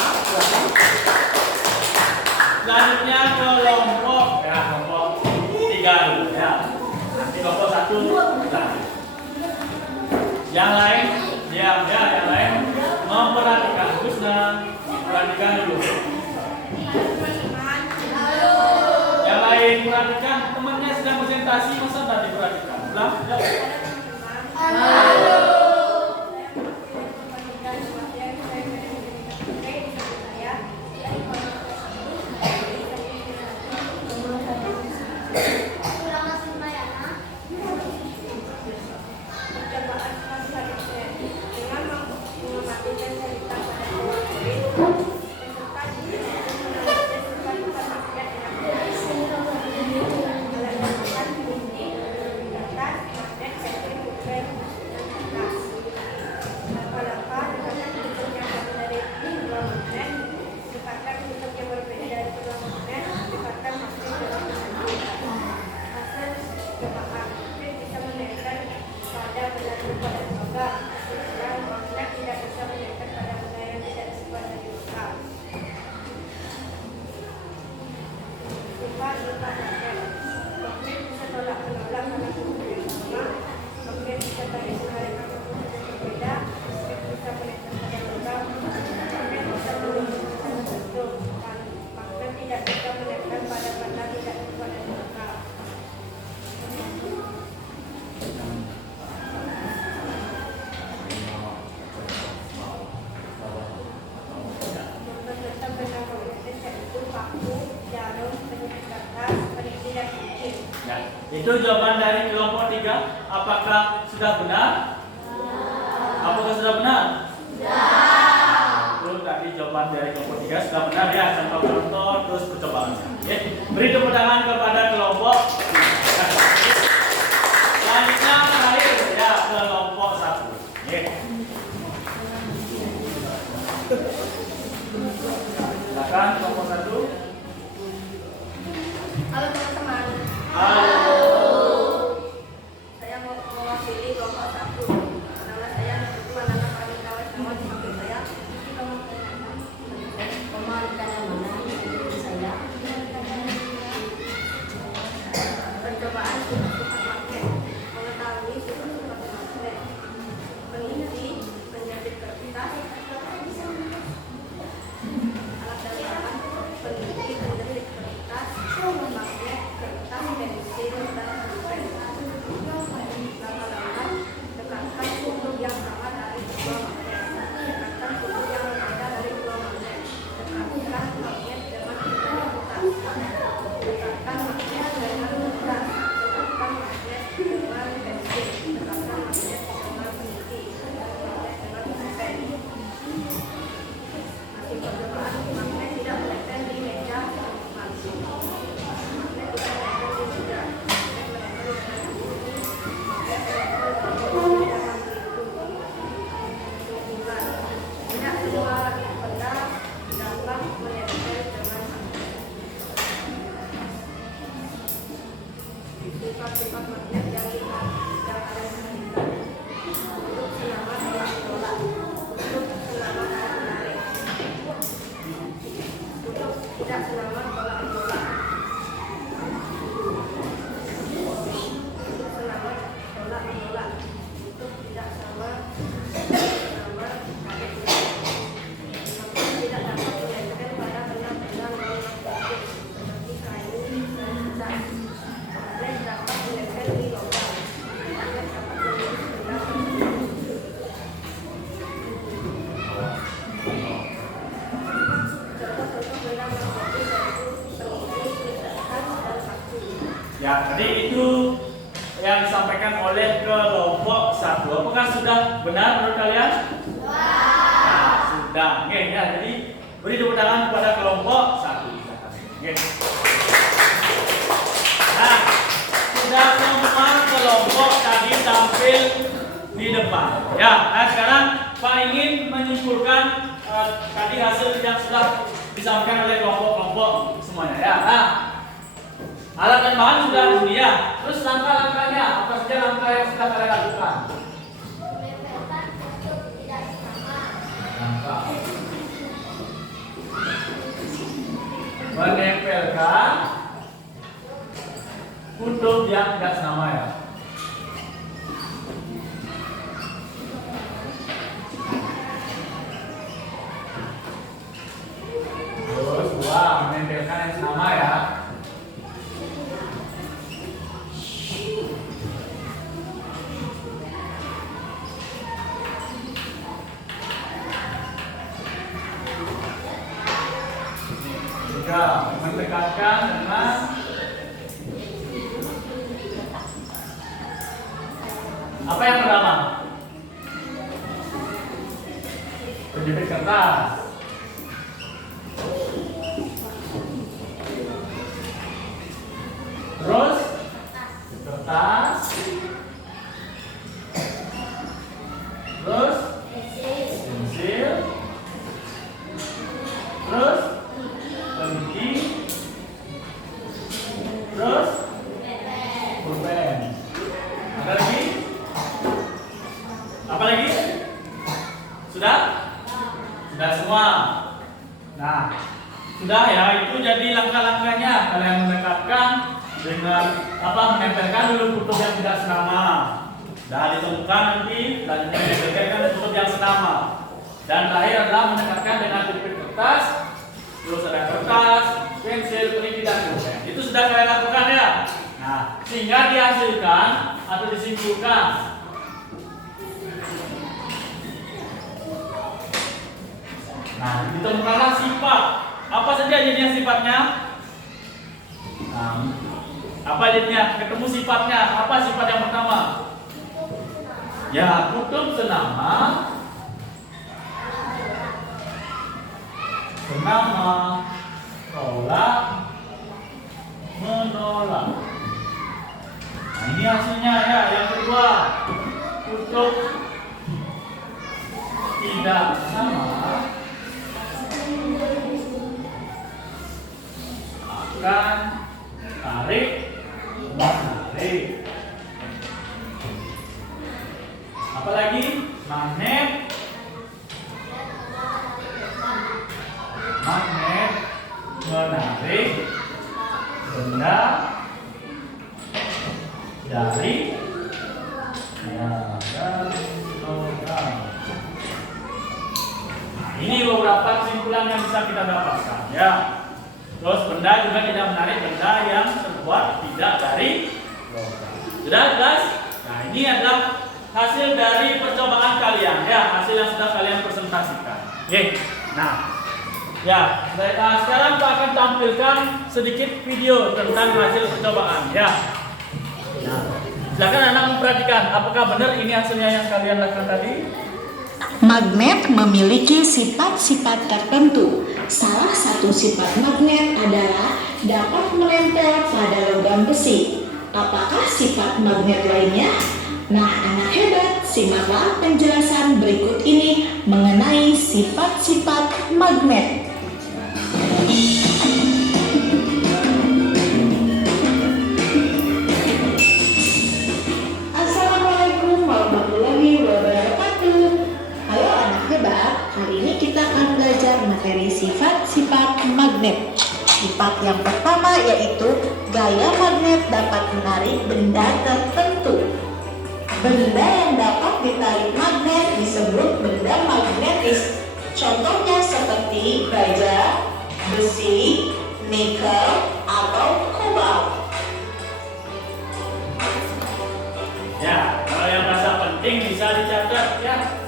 Selanjutnya kelompok kelompok 3 dulu ya. Nanti kelompok 1 lanjut. Yang lain, yang lain memperhatikan. Kusna, perhatikan dulu. Yang lain perhatikan, temannya sedang presentasi, masa tadi perhatikan. Ulang, ya. Ya, itu jawaban dari kelompok 3. Apakah sudah benar? Apakah sudah benar? Itu tadi jawaban dari kelompok 3 sudah benar ya. Contoh-contoh terus percobaan. Oke. Beri tepuk tangan kepada kelompok 3. Selanjutnya terakhir ya kelompok 1. Oke. Silakan kelompok 1. Halo teman-teman. Halo. Saya mau mewakili kelompok 1. Nama saya Nurul Anak Kami Kawas Nama dipanggil saya. Percobaan sifat magnet. Mengetahui sifat magnet. Mengisi 1. Apakah sudah benar menurut kalian? Nah, sudah. Oke, ya, jadi beri tepuk tangan kepada kelompok 1. Oke. Nah, sudah semua kelompok tadi tampil di depan. Ya, nah sekarang Pak ingin menyimpulkan tadi hasil yang sudah disampaikan oleh kelompok-kelompok semuanya. Ya, nah, alat dan bahan sudah sedia. Terus langkah-langkahnya apa saja langkah yang sudah kalian lakukan? Menempelkan kutub tidak sama. Langkah menempelkan kutub yang tidak sama ya. Terus dua menempelkan yang sama ya. Tiga mendekatkan dengan apa yang pertama? Penjepit kertas. Terus kertas. Terus pensil. Terus peniti. Terus pulpen. Ada lagi? Apa lagi? Sudah? Sudah semua. Nah, sudah ya, itu jadi langkah-langkahnya. Kalian mendekatkan dengan apa? Menempelkan dulu kutub yang tidak senama. Dan ditemukan nanti selanjutnya menempelkan kutub yang senama. Dan terakhir adalah mendekatkan dengan penjepit kertas. Terus ada kertas, pensil, peniti dan pulpen. Itu sudah kalian lakukan ya. Nah, sehingga dihasilkan atau disimpulkan. Nah, ditemukanlah sifat. Apa saja jadinya sifatnya? Nah, apa jadinya? Ketemu sifatnya. Apa sifat yang pertama? Ya, kutub senama. Senama, tolak, menolak. Nah, ini hasilnya ya. Yang kedua, kutub tidak sama akan tarik, menarik. Apalagi magnet, menarik benda dari logam. Nah, ini beberapa kesimpulan yang bisa kita dapatkan ya. Terus benda juga tidak menarik benda yang terbuat tidak dari logam. Sudah jelas? Nah, ini adalah hasil dari percobaan kalian ya, hasil yang sudah kalian presentasikan. Oke. Nah, ya, sekarang Pak akan tampilkan sedikit video tentang hasil percobaan ya. Nah, silakan anak memperhatikan apakah benar ini hasilnya yang kalian lakukan tadi. Magnet memiliki sifat-sifat tertentu. Salah satu sifat magnet adalah dapat menempel pada logam besi. Apakah sifat magnet lainnya? Nah, anak hebat, simaklah penjelasan berikut ini mengenai sifat-sifat magnet. Assalamualaikum warahmatullahi wabarakatuh. Halo anak hebat, hari ini kita akan belajar materi sifat-sifat magnet. Sifat yang pertama yaitu gaya magnet dapat menarik benda tertentu. Benda yang dapat ditarik magnet disebut benda magnetis. Contohnya seperti baja, besi, nikel, atau kobalt. Ya, kalau yang merasa penting bisa dicatat ya.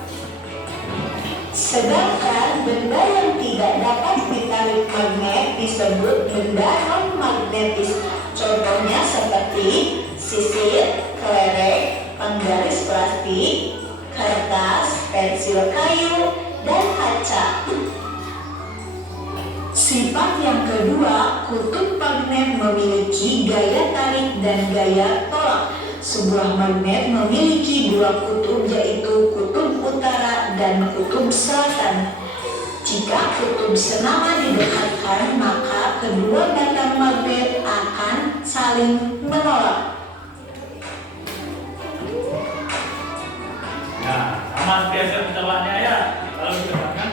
Sedangkan benda yang tidak dapat ditarik magnet disebut benda non-magnetis. Contohnya seperti sisir, kelereng, penggaris plastik, plastik, kertas, pensil kayu, dan kaca. Sifat yang kedua, kutub magnet memiliki gaya tarik dan gaya tolak. Sebuah magnet memiliki dua kutub, yaitu kutub utara dan kutub selatan. Jika kutub senama didekatkan, maka kedua batang magnet akan saling menolak. Nah, sama biasa percobaannya ya. Kalau didekatkan,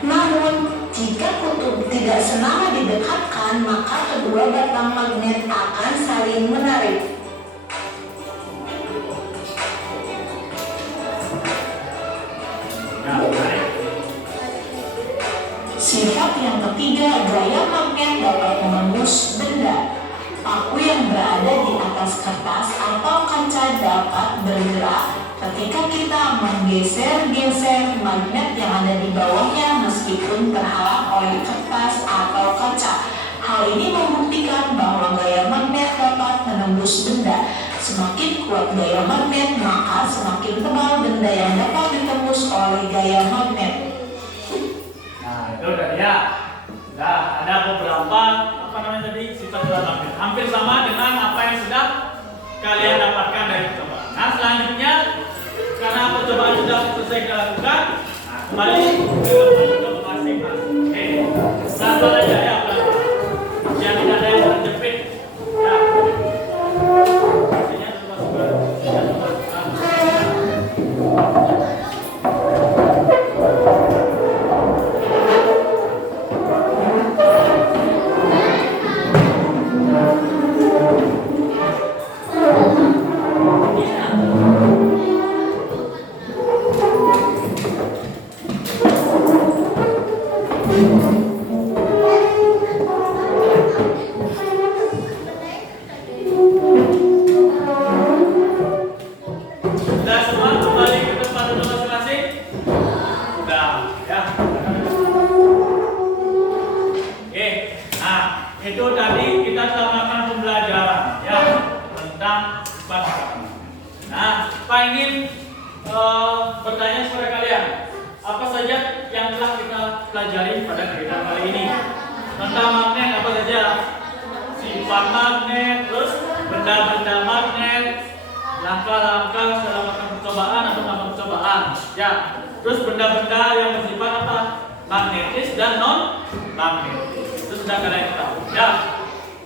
Namun, jika kutub tidak senama didekatkan, maka kedua batang magnet akan saling menarik. nah, baik. Sifat yang ketiga, gaya magnet dapat menembus benda. Paku yang berada di atas kertas atau kaca dapat bergerak ketika kita menggeser-geser magnet yang ada di bawahnya meskipun terhalang oleh kertas atau kaca. Hal ini membuktikan bahwa gaya magnet dapat menembus benda. Semakin kuat gaya magnet, maka semakin tebal benda yang dapat ditembus oleh gaya magnet. Nah, itu udah ya. Nah, ada beberapa sifat dalam magnet. Hampir sama dengan apa yang sudah kalian dapatkan dari percobaan. Nah, selanjutnya karena percobaan sudah selesai dilakukan, nah, kembali ke percobaan masing-masing. Oke, satu aja ya, yang tidak ada yang terjepit. Ya. Artinya sudah semua kembali ke tempat duduk masing-masing? Sudah, ya. Oke, nah itu tadi kita telah melakukan pembelajaran ya tentang sifat. Nah, Pak ingin bertanya kepada kalian, apa saja yang telah kita pelajari pada kegiatan kali ini? Tentang magnet apa saja? Sifat magnet, terus benda-benda magnet, langkah-langkah dalam melakukan percobaan atau melakukan percobaan. Ya, terus benda-benda yang bersifat apa? Magnetis dan non magnetis. Itu sudah kalian ketahui. Ya.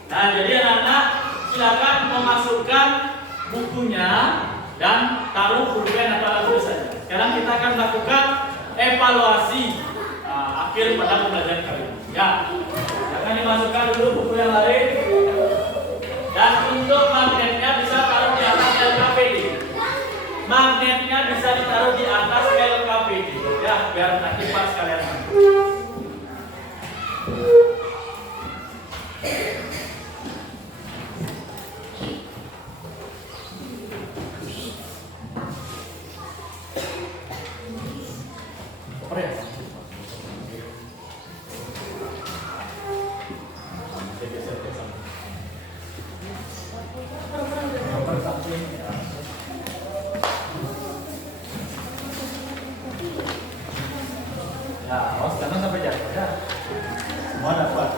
Nah, jadi anak-anak silakan memasukkan bukunya dan taruh pulpen atau alat tulis saja. Sekarang kita akan melakukan evaluasi akhir pada pembelajaran kali ini. Ya. Akan dimasukkan dulu buku yang lain. Dan untuk magnetnya bisa taruh di atas LKPD. Magnetnya bisa ditaruh di atas LKPD. Ya, biar nanti pas kalian. Ya, awas jangan sampai jatuh ya. Semua dapat.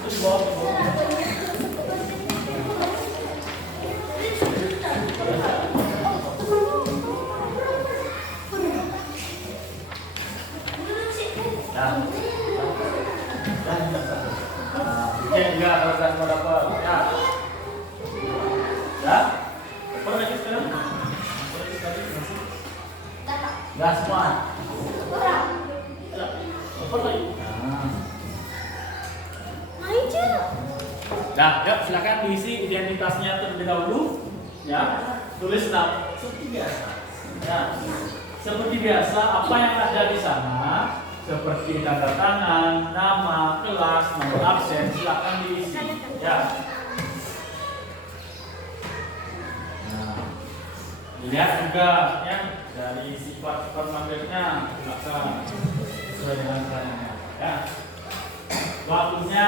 Terus bawa. Enggak harus semua dapat. Ya. Ya. Pernah lagi sekarang? Enggak semua. Pernah lagi. Nah, yuk silakan diisi identitasnya terlebih dahulu. Ya. Tulis nama seperti biasa. Ya. Seperti biasa, apa yang ada di sana seperti tanda tangan, nama, kelas, nomor absen, silakan diisi. Ya. Nah, dilihat juga ya dari sifat-sifat magnetnya, silakan sesuai dengan caranya. Ya. Waktunya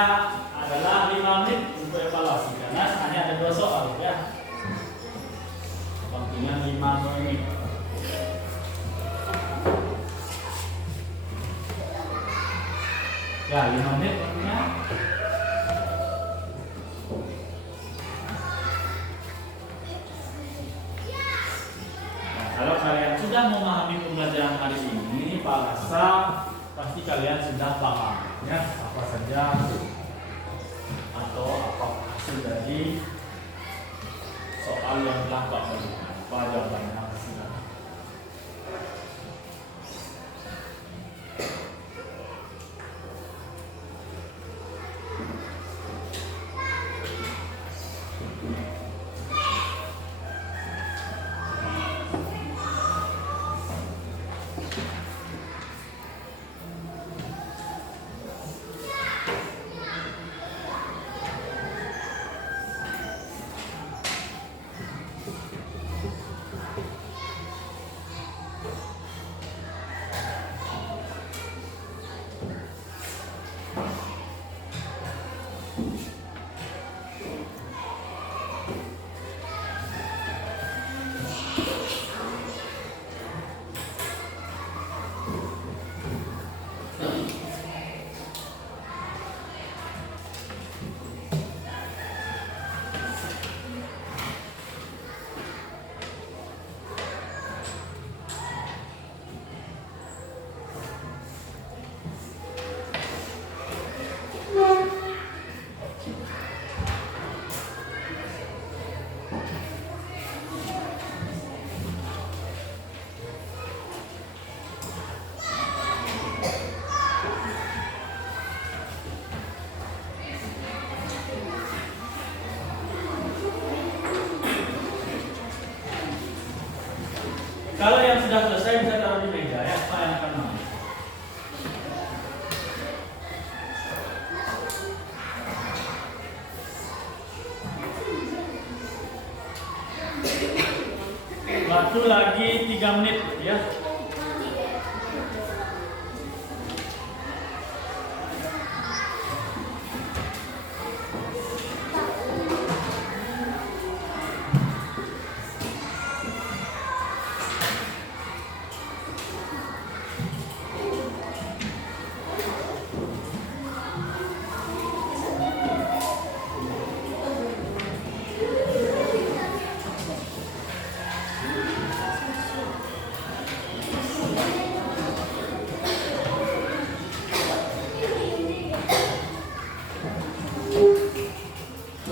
adalah 5 menit untuk evaluasi karena hanya ada 2 soal ya. Waktunya 5 menit. Ya, 5 menit waktunya. Kalau kalian sudah memahami pembelajaran hari ini, Pak rasa pasti kalian sudah paham ya apa saja atau apa hasil dari soal yang telah Pak berikan. Apa jawabannya sudah. Kalau yang sudah selesai bisa taruh di meja ya, Pak yang akan mengambil. Waktu lagi 3 menit ya.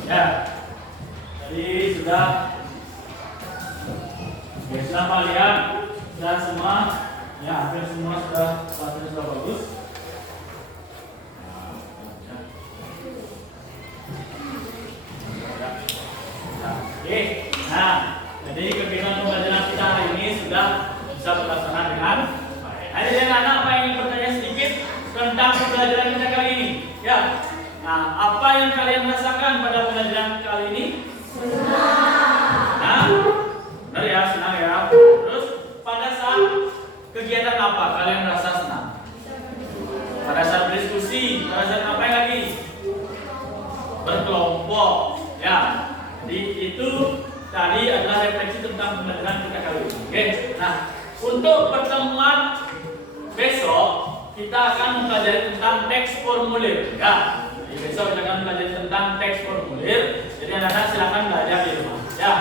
Ya, jadi sudah kalian sudah semua, ya hampir semua sudah bagus. Oke, nah jadi kegiatan pembelajaran kita hari ini sudah bisa terlaksana dengan baik. Ada yang anak apa yang ingin bertanya sedikit tentang pembelajaran kita kali ini? Ya. Nah, apa yang kalian rasakan pada pembelajaran kali ini? Senang. Nah, benar ya, senang ya. Terus pada saat kegiatan apa kalian merasa senang? Pada saat berdiskusi, pada saat apa yang lagi? Berkelompok. Ya. Jadi itu tadi adalah refleksi tentang pembelajaran kita kali ini. Oke. Nah, untuk pertemuan besok kita akan mempelajari tentang teks formulir. Ya. Besok kita akan belajar tentang teks formulir. Jadi anak-anak silakan belajar di rumah. Ya.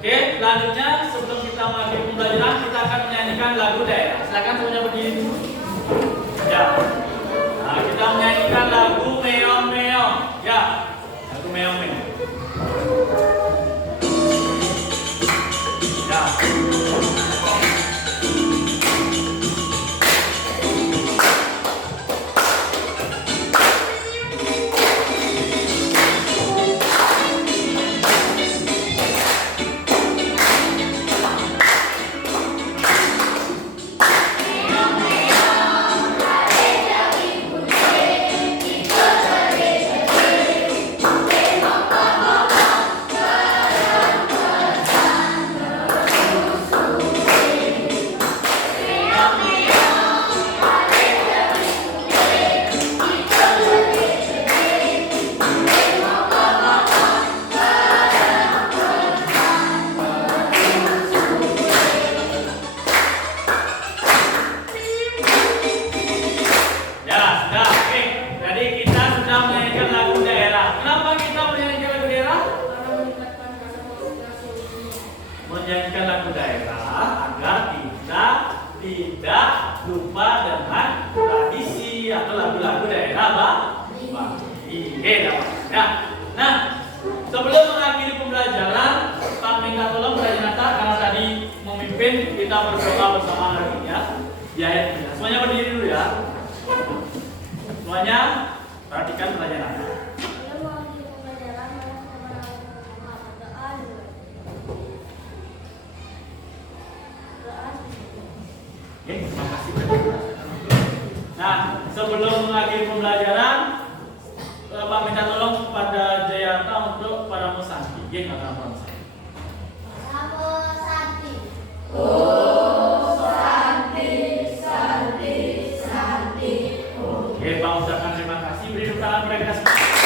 Oke, selanjutnya sebelum kita mengakhiri pembelajaran kita akan menyanyikan lagu daerah. Silakan semuanya berdiri dulu. Ya. Nah, kita menyanyikan lagu Meong Meong. Ya. Lagu Meong Meong. Ya. Meong Nah, sebelum mengakhiri pembelajaran, Pak minta tolong Pranata karena tadi memimpin, kita berdoa bersama lagi ya. Di ayat 3. Semuanya berdiri dulu ya. Semuanya perhatikan pelajaran. Sebelum mengakhiri pembelajaran, berdoa dulu. Oke, terima kasih. Nah, sebelum mengakhiri pembelajaran, Pak minta tolong kepada Jayata untuk para Musanti. Oke, nggak para Musanti. Namo Santi. Oke, Pak ucapkan terima kasih. Beri tepuk tangan mereka semua.